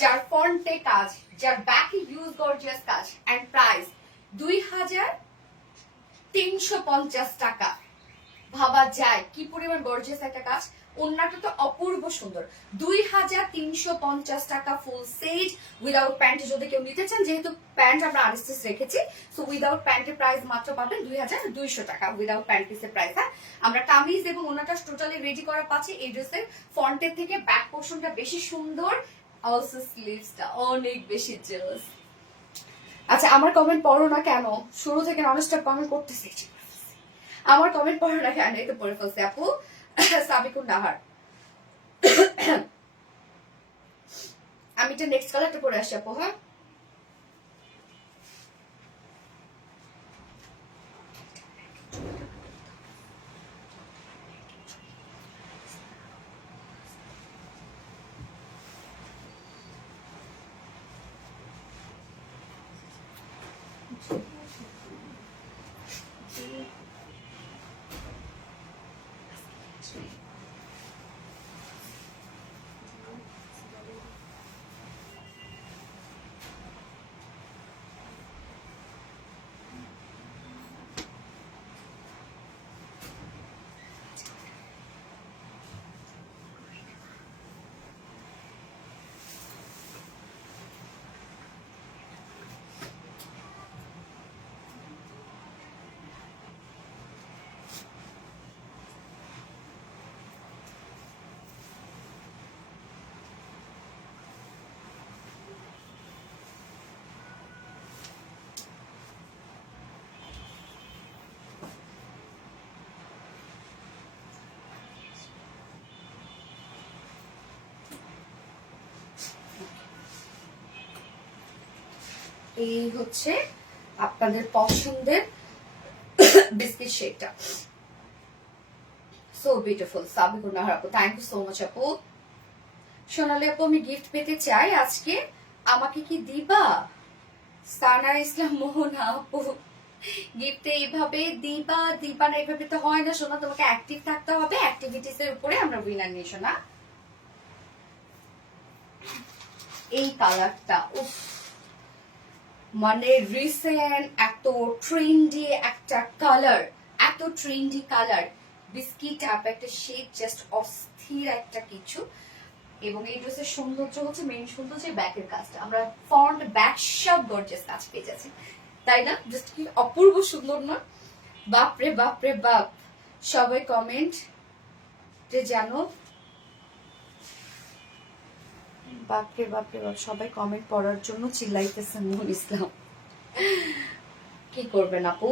যার ফ্রন্টে কাজ, যার ব্যাকে ইউজ গর্জিয়াস কাজ, এন্ড প্রাইস 2350 টাকা। ভাবা যায় কি পরিমাণ গর্জিয়াস একটা কাজ। ওন্নাটা তো অপূর্ব সুন্দর। 2350 টাকা ফুল সেট উইদাউট প্যান্ট যদি কেউ নিতে চান, যেহেতু প্যান্ট আমরা আরএসএস রেখেছি, সো উইদাউট প্যান্টের প্রাইস মাত্র পাবেন 2200 টাকা উইদাউট প্যান্ট পিসের প্রাইস। হ্যাঁ, আমরা কামিজ এবং ওন্নাটা টোটালি রেডি করা পাচ্ছি। এই ড্রেসের ফ্রন্টের থেকে ব্যাক পোর্শনটা বেশি সুন্দর, অলসো স্লিভসটা অনেক বেশি জেলাস। আচ্ছা, আমার কমেন্ট পড়ো না কেন? শুরু থেকে ননস্টপ কমেন্ট করতেছি, আমার কমেন্ট পড়ো না কেন? এই তো পড়ে ফেলছে আপু সাবিকুন নাহার। আমি এটা নেক্সট কালারটা পরে আসি আপু। হ্যাঁ, এই হচ্ছে আপনাদের পছন্দের বিস্কিট শেকটা, সো বিউটিফুল। সাবিকুন নাহার আপু, থ্যাংক ইউ সো মাচ আপু। সোনালি আপু, আমি গিফট পেতে চাই আজকে, আমাকে কি দিবা? সানা ইসলাম মোহনা আপু, গিফটে এইভাবে দিবা দিবা না, এইভাবে তো হয় না সোনা, তোমাকে অ্যাক্টিভ থাকতে হবে, অ্যাক্টিভিটিস এর উপরে আমরা উইনার নিয়ে শোনা। এই কালারটা উফ, মানে রিসেন্ট এত ট্রেন্ডি একটা কালার, এত ট্রেন্ডি কালার, বিস্কিট টাইপ একটা শেড, জাস্ট অস্থির একটা কিছু। এবং এই ড্রেসের সৌন্দর্য হচ্ছে, মেইন সৌন্দর্য ব্যাকের কাজটা, আমরা ফ্রন্ট ব্যাক সব গর্জিয়াস কাজ পেয়ে যাচ্ছি, তাই না? জাস্ট কি অপূর্ব সুন্দর না? বাপরে বাপরে বাপ, সবাই কমেন্ট জানো, বাপরে বাপরে বাপ, সবাই কমেন্ট পড়ার জন্য চিল্লাইতেছে নুরুল ইসলাম। কি করবেন আপু,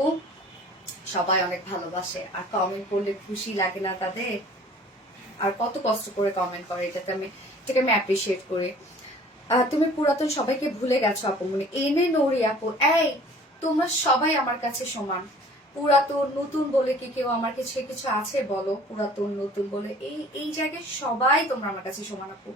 সবাই অনেক ভালোবাসে, আর কমেন্ট করলে খুশি লাগে না তাদের? আর কত কষ্ট করে কমেন্ট করে, এটাকে আমি অ্যাপ্রিসিয়েট করি। তুমি পুরাতন সবাইকে ভুলে গেছো আপু, মানে এনে নড়ি আপু, এই তোমরা সবাই আমার কাছে সমান। পুরাতন নতুন বলে কি কেউ আমার কাছে কিছু আছে বলো? পুরাতন নতুন বলে এই জায়গায় সবাই তোমরা আমার কাছে সমান আপু।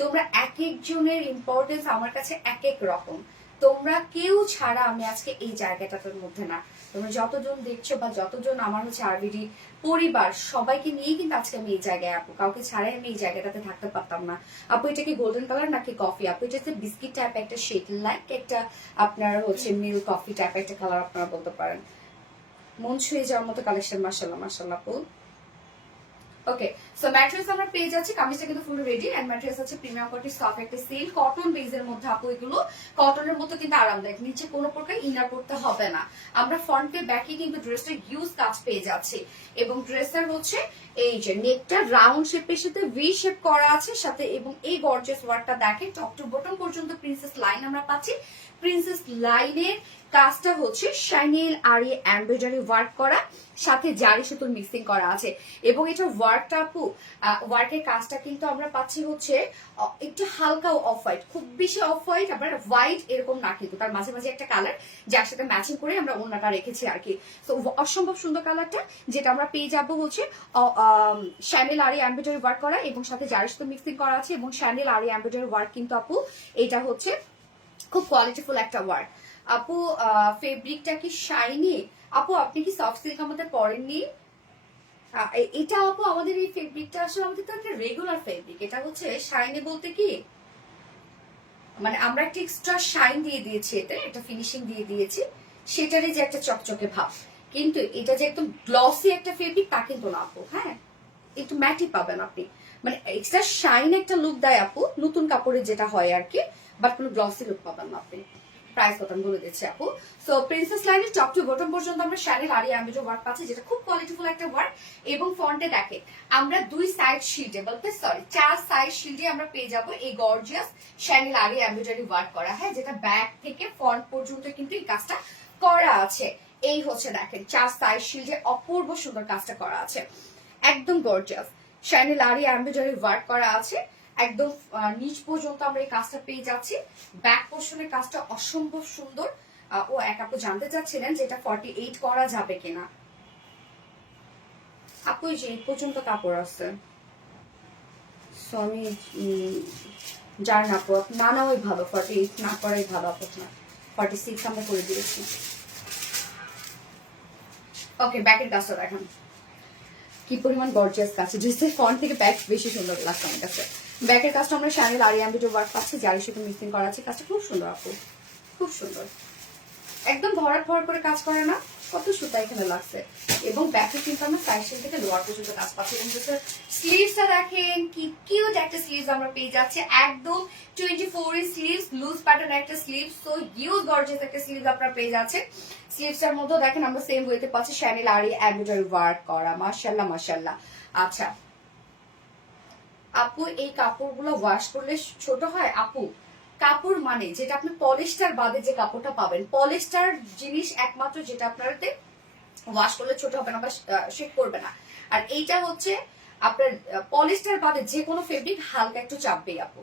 তোমরা এক একজনের ইম্পর্টেন্স আমার কাছে এক এক রকম, তোমরা কেউ ছাড়া আমি আজকে এই জায়গাটার মধ্যে না। তোমরা যতজন দেখছো বা যতজন আমার হচ্ছে আরবিডি পরিবার, সবাইকে নিয়েই কিন্তু আজকে আমি এই জায়গায় আপু, কাউকে ছাড়াই আমি এই জায়গাটাতে থাকতে পারতাম না আপু। এটা কি গোল্ডেন কালার নাকি কফি আপু? এটা হচ্ছে বিস্কিট টাইপ একটা শেড, লাইক একটা আপনার হচ্ছে মিল্ক কফি টাইপ একটা কালার আপনারা বলতে পারেন। মন ছুঁয়ে যাওয়ার মতো কালেকশন, মাশাআল্লাহ মাশাআল্লাহ আপু। ওকে, সো ম্যাট্রেস আমরা পেয়ে যাচ্ছি, কামিজটা কিন্তু ফুল রেডি এন্ড ম্যাট্রেস আছে প্রিমিয়াম কোয়ালিটি সফট একটা সিল্ক কটন বেজের মধ্যে আপু, এগুলো কটনের মতো কিন্তু আরামদায়ক, নিচে কোনো প্রকার ইনার করতে হবে না। আমরা ফ্রন্টে ব্যাকে কিন্তু ড্রেসটা হিউজ কাজ পেয়ে যাচ্ছি এবং ড্রেসটার হচ্ছে এই যে নেকটা রাউন্ড শেপের সাথে ভি শেপ করা আছে সাথে, এবং এই গর্জিয়াস ওয়ার্কটা দেখেন টপ টু বটম পর্যন্ত প্রিন্সেস লাইন আমরা পাচ্ছি। প্রিন্সেস লাইনের কাজটা হচ্ছে শাইনিল আরি এমব্রয়ডারি ওয়ার্ক করা, সাথে জারি সুতোর মিক্সিং করা আছে এবং এটা ওয়ার্কটা আপু, ওয়ার্কের কাজটা কিন্তু আমরা পাচ্ছি হচ্ছে একটু হালকা অফ হোয়াইট, খুব বেশি অফ হোয়াইট আবার হোয়াইট এরকম না, কিন্তু তার মাঝে মাঝে একটা কালার যার সাথে ম্যাচিং করে আমরা ওড়নাটা রেখেছি আর কি। তো অসম্ভব সুন্দর কালারটা, যেটা আমরা পেয়ে যাবো হচ্ছে শাইনিল আরি এমব্রয়ডারি ওয়ার্ক করা এবং সাথে জারি সুতোর মিক্সিং করা আছে এবং শাইনিল আরি এমব্রয়ডারি ওয়ার্ক কিন্তু আপু এটা হচ্ছে খুব কোয়ালিটিফুল একটা ওয়ার্ক। আপু ফেব্রিকটা কি শাইনি? আপু আপনি কি সফট সিল্ক আমাদের পরেননি? এটা আপু আমাদের এই ফেব্রিকটা আসলে আমাদের তো একটা রেগুলার ফেব্রিক, এটা হচ্ছে শাইনি বলতে কি মানে আমরা একটা এক্সট্রা শাইন দিয়ে দিয়েছি, এটা ফিনিশিং দিয়ে দিয়েছি, সেটারই যে একটা চকচকে ভাব, কিন্তু এটা যে একদম গ্লসি একটা ফেব্রিক তা কিন্তু না আপু। হ্যাঁ, একটু ম্যাটি পাবেন আপনি, মানে এক্সট্রা শাইন একটা লুক দেয় আপু নতুন কাপড়ে যেটা হয় আর কি, বাট কোনো গ্লসি লুক পাবেন না আপনি। প্রাইস কত বলে দিচ্ছি আপু। সো প্রিন্সেস লাইনের টপ টু বটম পর্যন্ত আমরা শাইনিল আরি এমব্রয়ডারি ওয়ার্ক পাচ্ছি, যেটা খুব কোয়ালিটিফুল একটা ওয়ার্ক এবং ফ্রন্টে দেখে আমরা দুই সাইড শিল্ডে বলতে সরি 4 সাইড শিল্ডে আমরা পেয়ে যাব এই গর্জিয়াস শাইনিল আরি এমব্রয়ডারি ওয়ার্ক করা। হ্যাঁ, যেটা ব্যাক থেকে ফ্রন্ট পর্যন্ত কিন্তু এই কাজটা করা আছে। এই হচ্ছে দেখেন 4 সাইড শিল্ডে অপূর্ব সুন্দর কাজটা করা আছে, একদম গর্জিয়াস শাইনিল আরি এমব্রয়ডারি ওয়ার্ক করা আছে একদম নিচ পর্যন্ত আমরা এই কাজটা পেয়ে যাচ্ছি। ব্যাক পোর্শনের কাজটা অসম্ভব সুন্দর। ও এক আপু জানতে চাচ্ছিলেন যে এটা 48 করা যাবে কিনা। আপু যে এই পর্যন্ত কাপড় আছে, সো আমি জানি না আপু, না না ওই ভালো 48 না করাই ভালো আপু, না 46 আমরা করে দিয়েছি। ওকে, ব্যাকের কাজটা দেখেন কি পরিমাণ গর্জিয়াস কাজ, ড্রেসের ফ্রন্ট থেকে ব্যাক বেশি সুন্দর লাগছে আমার কাছে। ব্যাকের কাজটা আমরা শাইনিল আরি এমব্রয়ডারি ওয়ার্ক পাচ্ছি, জারি সুতো মিক্সিং করা আছে, কাজটা খুব সুন্দর আপু, খুব সুন্দর, একদম ভরাট ভর করে কাজ করে না, কত সুতা এখানে লাগছে এবং ব্যাকে কিন্তু আমরা সাইড থেকে লোয়ার পর্যন্ত কাজ পাচ্ছি এবং স্লিভসটা দেখেন কি কিউট একটা স্লিভস আমরা পেয়ে যাচ্ছি, একদম 24 ইঞ্চ স্লিভস, লুজ প্যাটার্ন একটা স্লিভস, সো হিউজ গর্জিয়াস একটা স্লিভস আপনারা পেয়ে যাচ্ছেন। স্লিভসটার মধ্যে দেখেন আমরা সেম ওয়েতে পাচ্ছি শাইনিল আরি এমব্রয়ডারি ওয়ার্ক করা, মাশাআল্লাহ মাশাআল্লাহ। আচ্ছা আপু এই কাপড়গুলো ওয়াশ করলে ছোট হয়? আপু কাপড় মানে যেটা আপনি পলিস্টার বাদে যে কাপড়টা পাবেন, পলিস্টার জিনিস একমাত্র যেটা আপনাদের ওয়াশ করলে ছোট হবে না বা শেক করবে না, আর এইটা হচ্ছে আপনার পলিস্টার বাদে যে কোনো ফেব্রিক হালকা একটু চাপবেই আপু।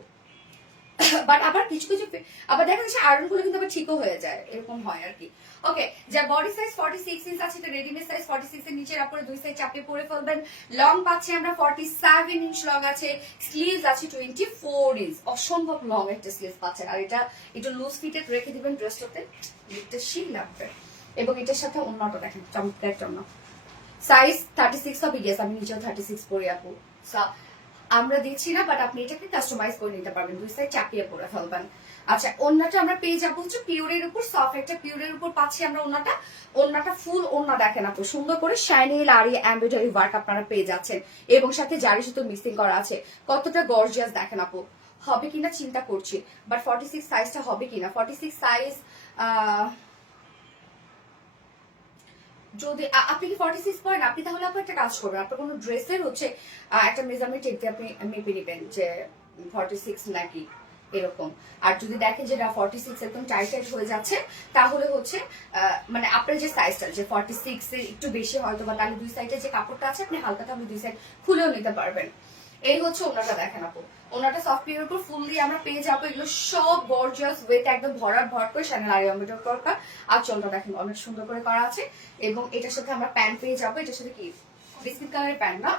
বাট আবার কিছু কিছু আবার দেখা যাচ্ছে আয়রন করলে কিন্তু আবার ঠিকও হয়ে যায়, এরকম হয় আর কি। ওকে, যা বডি সাইজ 46 ইঞ্চ আছে, এটা রেডিমেড সাইজ 46 এর নিচের আপরে দুই সাইড চাপিয়ে পরে ফেলবেন। লং পাচ্ছি আমরা 47 ইঞ্চ লং আছে, স্লিভস আছে 24 ইঞ্চ, অসম্ভব লং একটা স্লিভস পাচ্ছেন, আর এটা একটু লুজ ফিটেড রেখে দিবেন ড্রেসটাতে, এটা সেই লাগবে। এবং এটার সাথে অন্যটা দেখেন চমৎকার একটা অন্য সাইজ 36 হবে, গেস আমি নিচেও 36 পরি আপু, আমরা দিচ্ছি না, বাট আপনি এটাকে কাস্টমাইজ করে নিতে পারবেন, দুই সাইড চাপিয়ে পরে ফেলবেন। আচ্ছা ওন্নাটা আমরা পেয়ে যাবো হচ্ছে পিওরের উপর, সফট একটা পিওরের উপর পাচ্ছি আমরা ওন্নাটা ফুল ওন্না দেখেন আপু, সুন্দর করে শাইনিল আরি এমব্রয়ডারি ওয়ার্ক আপনারা পেয়ে যাচ্ছেন এবং সাথে জারি সুতো মিক্সিং করা আছে, কতটা গর্জিয়াস দেখেন আপু। হবে কিনা চিন্তা করছি, বাট 46 সাইজটা হবে কিনা। 46 সাইজ যদি আপনি কি 46 পয়েন্ট, আপনি তাহলে আপনি একটা কাজ করবেন, আপনার কোনো ড্রেসের হচ্ছে একটা মেজারমেন্ট টেপ দিয়ে আপনি মেপে নেবেন যে 46 নাকি এরকম। আর যদি দেখেন যে 46 একদম টাইট টাইট হয়ে যাচ্ছে, তাহলে হচ্ছে মানে আপনার যে সাইজটা যে 46 এর একটু বেশি হয়তো বা, তাহলে দুই সাইডে যে কাপড়টা আছে আপনি হালকাটা আপনি দুই সাইড খুলেও নিতে পারবেন। এই হচ্ছে ওনাটা দেখেন আপু, ওনাটা সফটওয়্যার উপর ফুললি আমরা পেয়ে যাবো, এগুলো সব গর্জিয়াস ওয়েতে একদম ভরাট ভর করে শাইনিল আরি এমব্রয়ডারি করা, আর চলটা দেখেন অনেক সুন্দর করে করা আছে এবং এটার সাথে আমরা প্যান্ট পেয়ে যাবো, এটার সাথে কি বিস্কিট কালারের প্যান্ট না,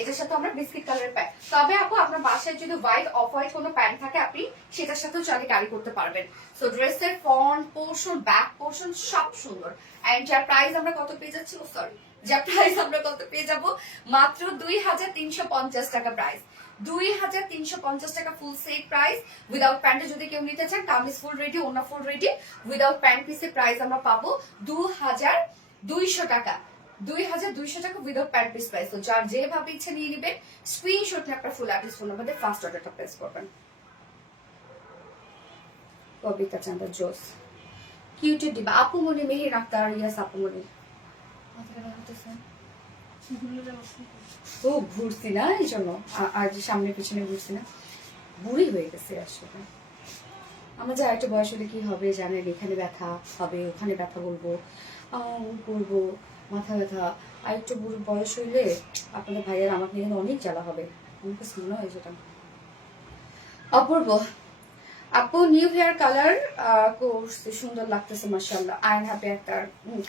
এটার সাথে আমরা বিস্কিট কালারের প্যান্ট। তবে আপু আপনার বাসায় যদি হোয়াইট অফ হোয়াইট কোনো প্যান্ট থাকে আপনি সেটার সাথেও চাইলে ক্যারি করতে পারবেন। সো ড্রেসের ফ্রন্ট পোর্শন ব্যাক পোর্শন সব সুন্দর, এন্ড যার প্রাইস আমরা কত পেয়ে যাচ্ছি, ও সরি যার প্রাইস আমরা কত পেয়ে যাবো, মাত্র 2350 টাকা প্রাইস, 2350 টাকা ফুল সেট প্রাইস। উইদাউট প্যান্টে যদি কেউ নিতে চান, কামিজ ফুল রেডি, ওনা ফুল রেডি, উইদাউট প্যান্ট পিসের প্রাইস আমরা পাবো 2200 টাকা। 2200 টাকা উইদাউট প্যান্ট পিস প্রাইস। তো যার যেভাবে ইচ্ছে নিয়ে নেবেন, স্ক্রিনশট নিয়ে আপনার ফুল অ্যাড্রেস ফোন নাম্বার দিয়ে ফার্স্ট অর্ডারটা প্লেস করবেন। কবিতা চান্দা জোস কিউটের ডিবা আপু মনি মেহের আক্তার ইয়াস আপু মনি মাথাটা ঘুরতেছে। ও ঘুরছি না এই জন্য আর যে সামনে পিছনে ঘুরছি না, বুড়ি হয়ে গেছে আসলে। আমার যে একটা বয়স হলে কি হবে জানেন, এখানে ব্যথা হবে ওখানে ব্যথা বলবো করবো মাথা ব্যথা। আর একটু বুড়ো বয়স হইলে আপনাদের ভাইয়ের আমাকে নিয়ে অনেক জ্বালা হবে, আমার কাছে মনে হয় যেটা। অপূর্ব আপু নিউ হেয়ার কালার করছে, সুন্দর লাগতেছে মাশাআল্লাহ। আয়ন হ্যাপি একটা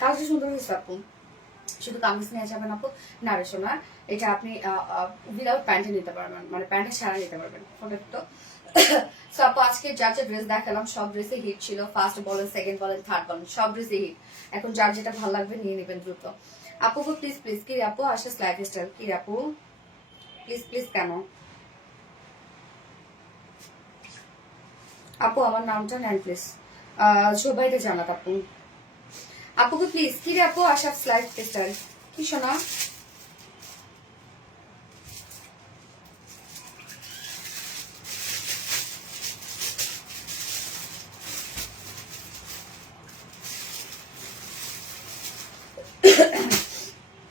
কাজটা সুন্দর হয়েছে আপু, শুধু কামিজ নিয়ে যাবেন আপু না রে সোনা, এটা আপনি উইদাউট প্যান্টে নিতে পারবেন, মানে প্যান্টে ছাড়া নিতে পারবেন ফোনটা তো। সো আপু আজকে যার যে ড্রেস দেখালাম সব ড্রেসে হিট ছিল, ফার্স্ট বলেন সেকেন্ড বলেন থার্ড বলেন সব ড্রেসে হিট। এখন যার যেটা ভালো লাগবে নিয়ে নেবেন দ্রুত। আপু প্লিজ প্লিজ কি রে আপু আশাস লাইফস্টাইল কি রে আপু প্লিজ প্লিজ কেন আপু আমার নামটা নেন প্লিজ, সবাইকে জানাত আপু। আপুকে প্লিজ কি রে আপু আশাস লাইফস্টাইল কি শোনা।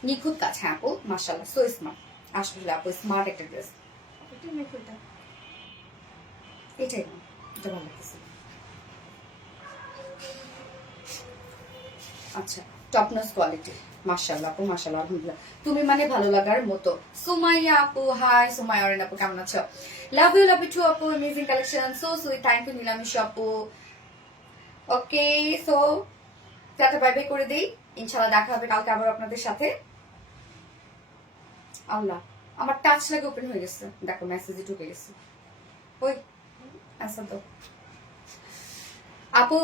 নিখুঁত কাজ হ্যাঁ আপু মাশাআল্লাহ, সো স্মার্ট। আসলে আপু স্মার্ট একটা ড্রেস, এটাই না এটা ভালো লাগতেছে। আচ্ছা টপ নচ কোয়ালিটি মাশাআল্লাহ আপু মাশাআল্লাহ আলহামদুলিল্লাহ, তুমি মানে ভালো লাগার মতো। সুমাইয়া আপু হাই, সুমাইয়া অরেন আপু কেমন আছো? লাভ ইউ টু আপু, amazing collection so sweet, thank you Nilamisha আপু। Okay so tata bye bye করে দেই, ইনশাআল্লাহ দেখা হবে কালকে আবার আপনাদের সাথে। আল্লাহ আমার টাচ লাগে ওপেন হয়ে গেছে, দেখো মেসেজে ঢুকে গেছে। ওই আচ্ছা তো আপু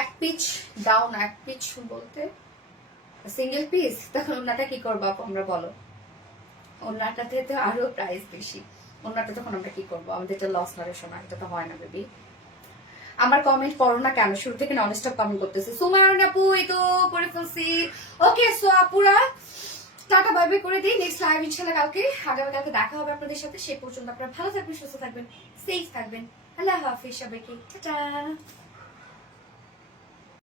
এক পিচ ডাউন, এক পিচ বলতে সিঙ্গেল পিস, তখন ওনাটা কি করবো আপু আমরা বলো? ওনাটাতে তো আরো প্রাইস বেশি, ওনাটা তখন আমরা কি করবো? আমাদের এটা লস না রে সোনা, এটা তো হয় না বেবি। আমার কমেন্ট পড়ো না কেন? শুরু থেকে নন স্টপ কমেন্ট করতেছে। সুমায়ন আপু এই তো পড়ে ফেলছি। ওকে সো আপুরা টাটা বাই বাই করে দিই, নেক্সট লাইভ ইনশাআল্লাহ কালকে আগামীকালকে দেখা হবে আপনাদের সাথে। সেই পর্যন্ত আপনারা ভালো থাকবেন, সুস্থ থাকবেন, সেফ থাকবেন। আল্লাহ হাফিজ সবাইকে, টাটা।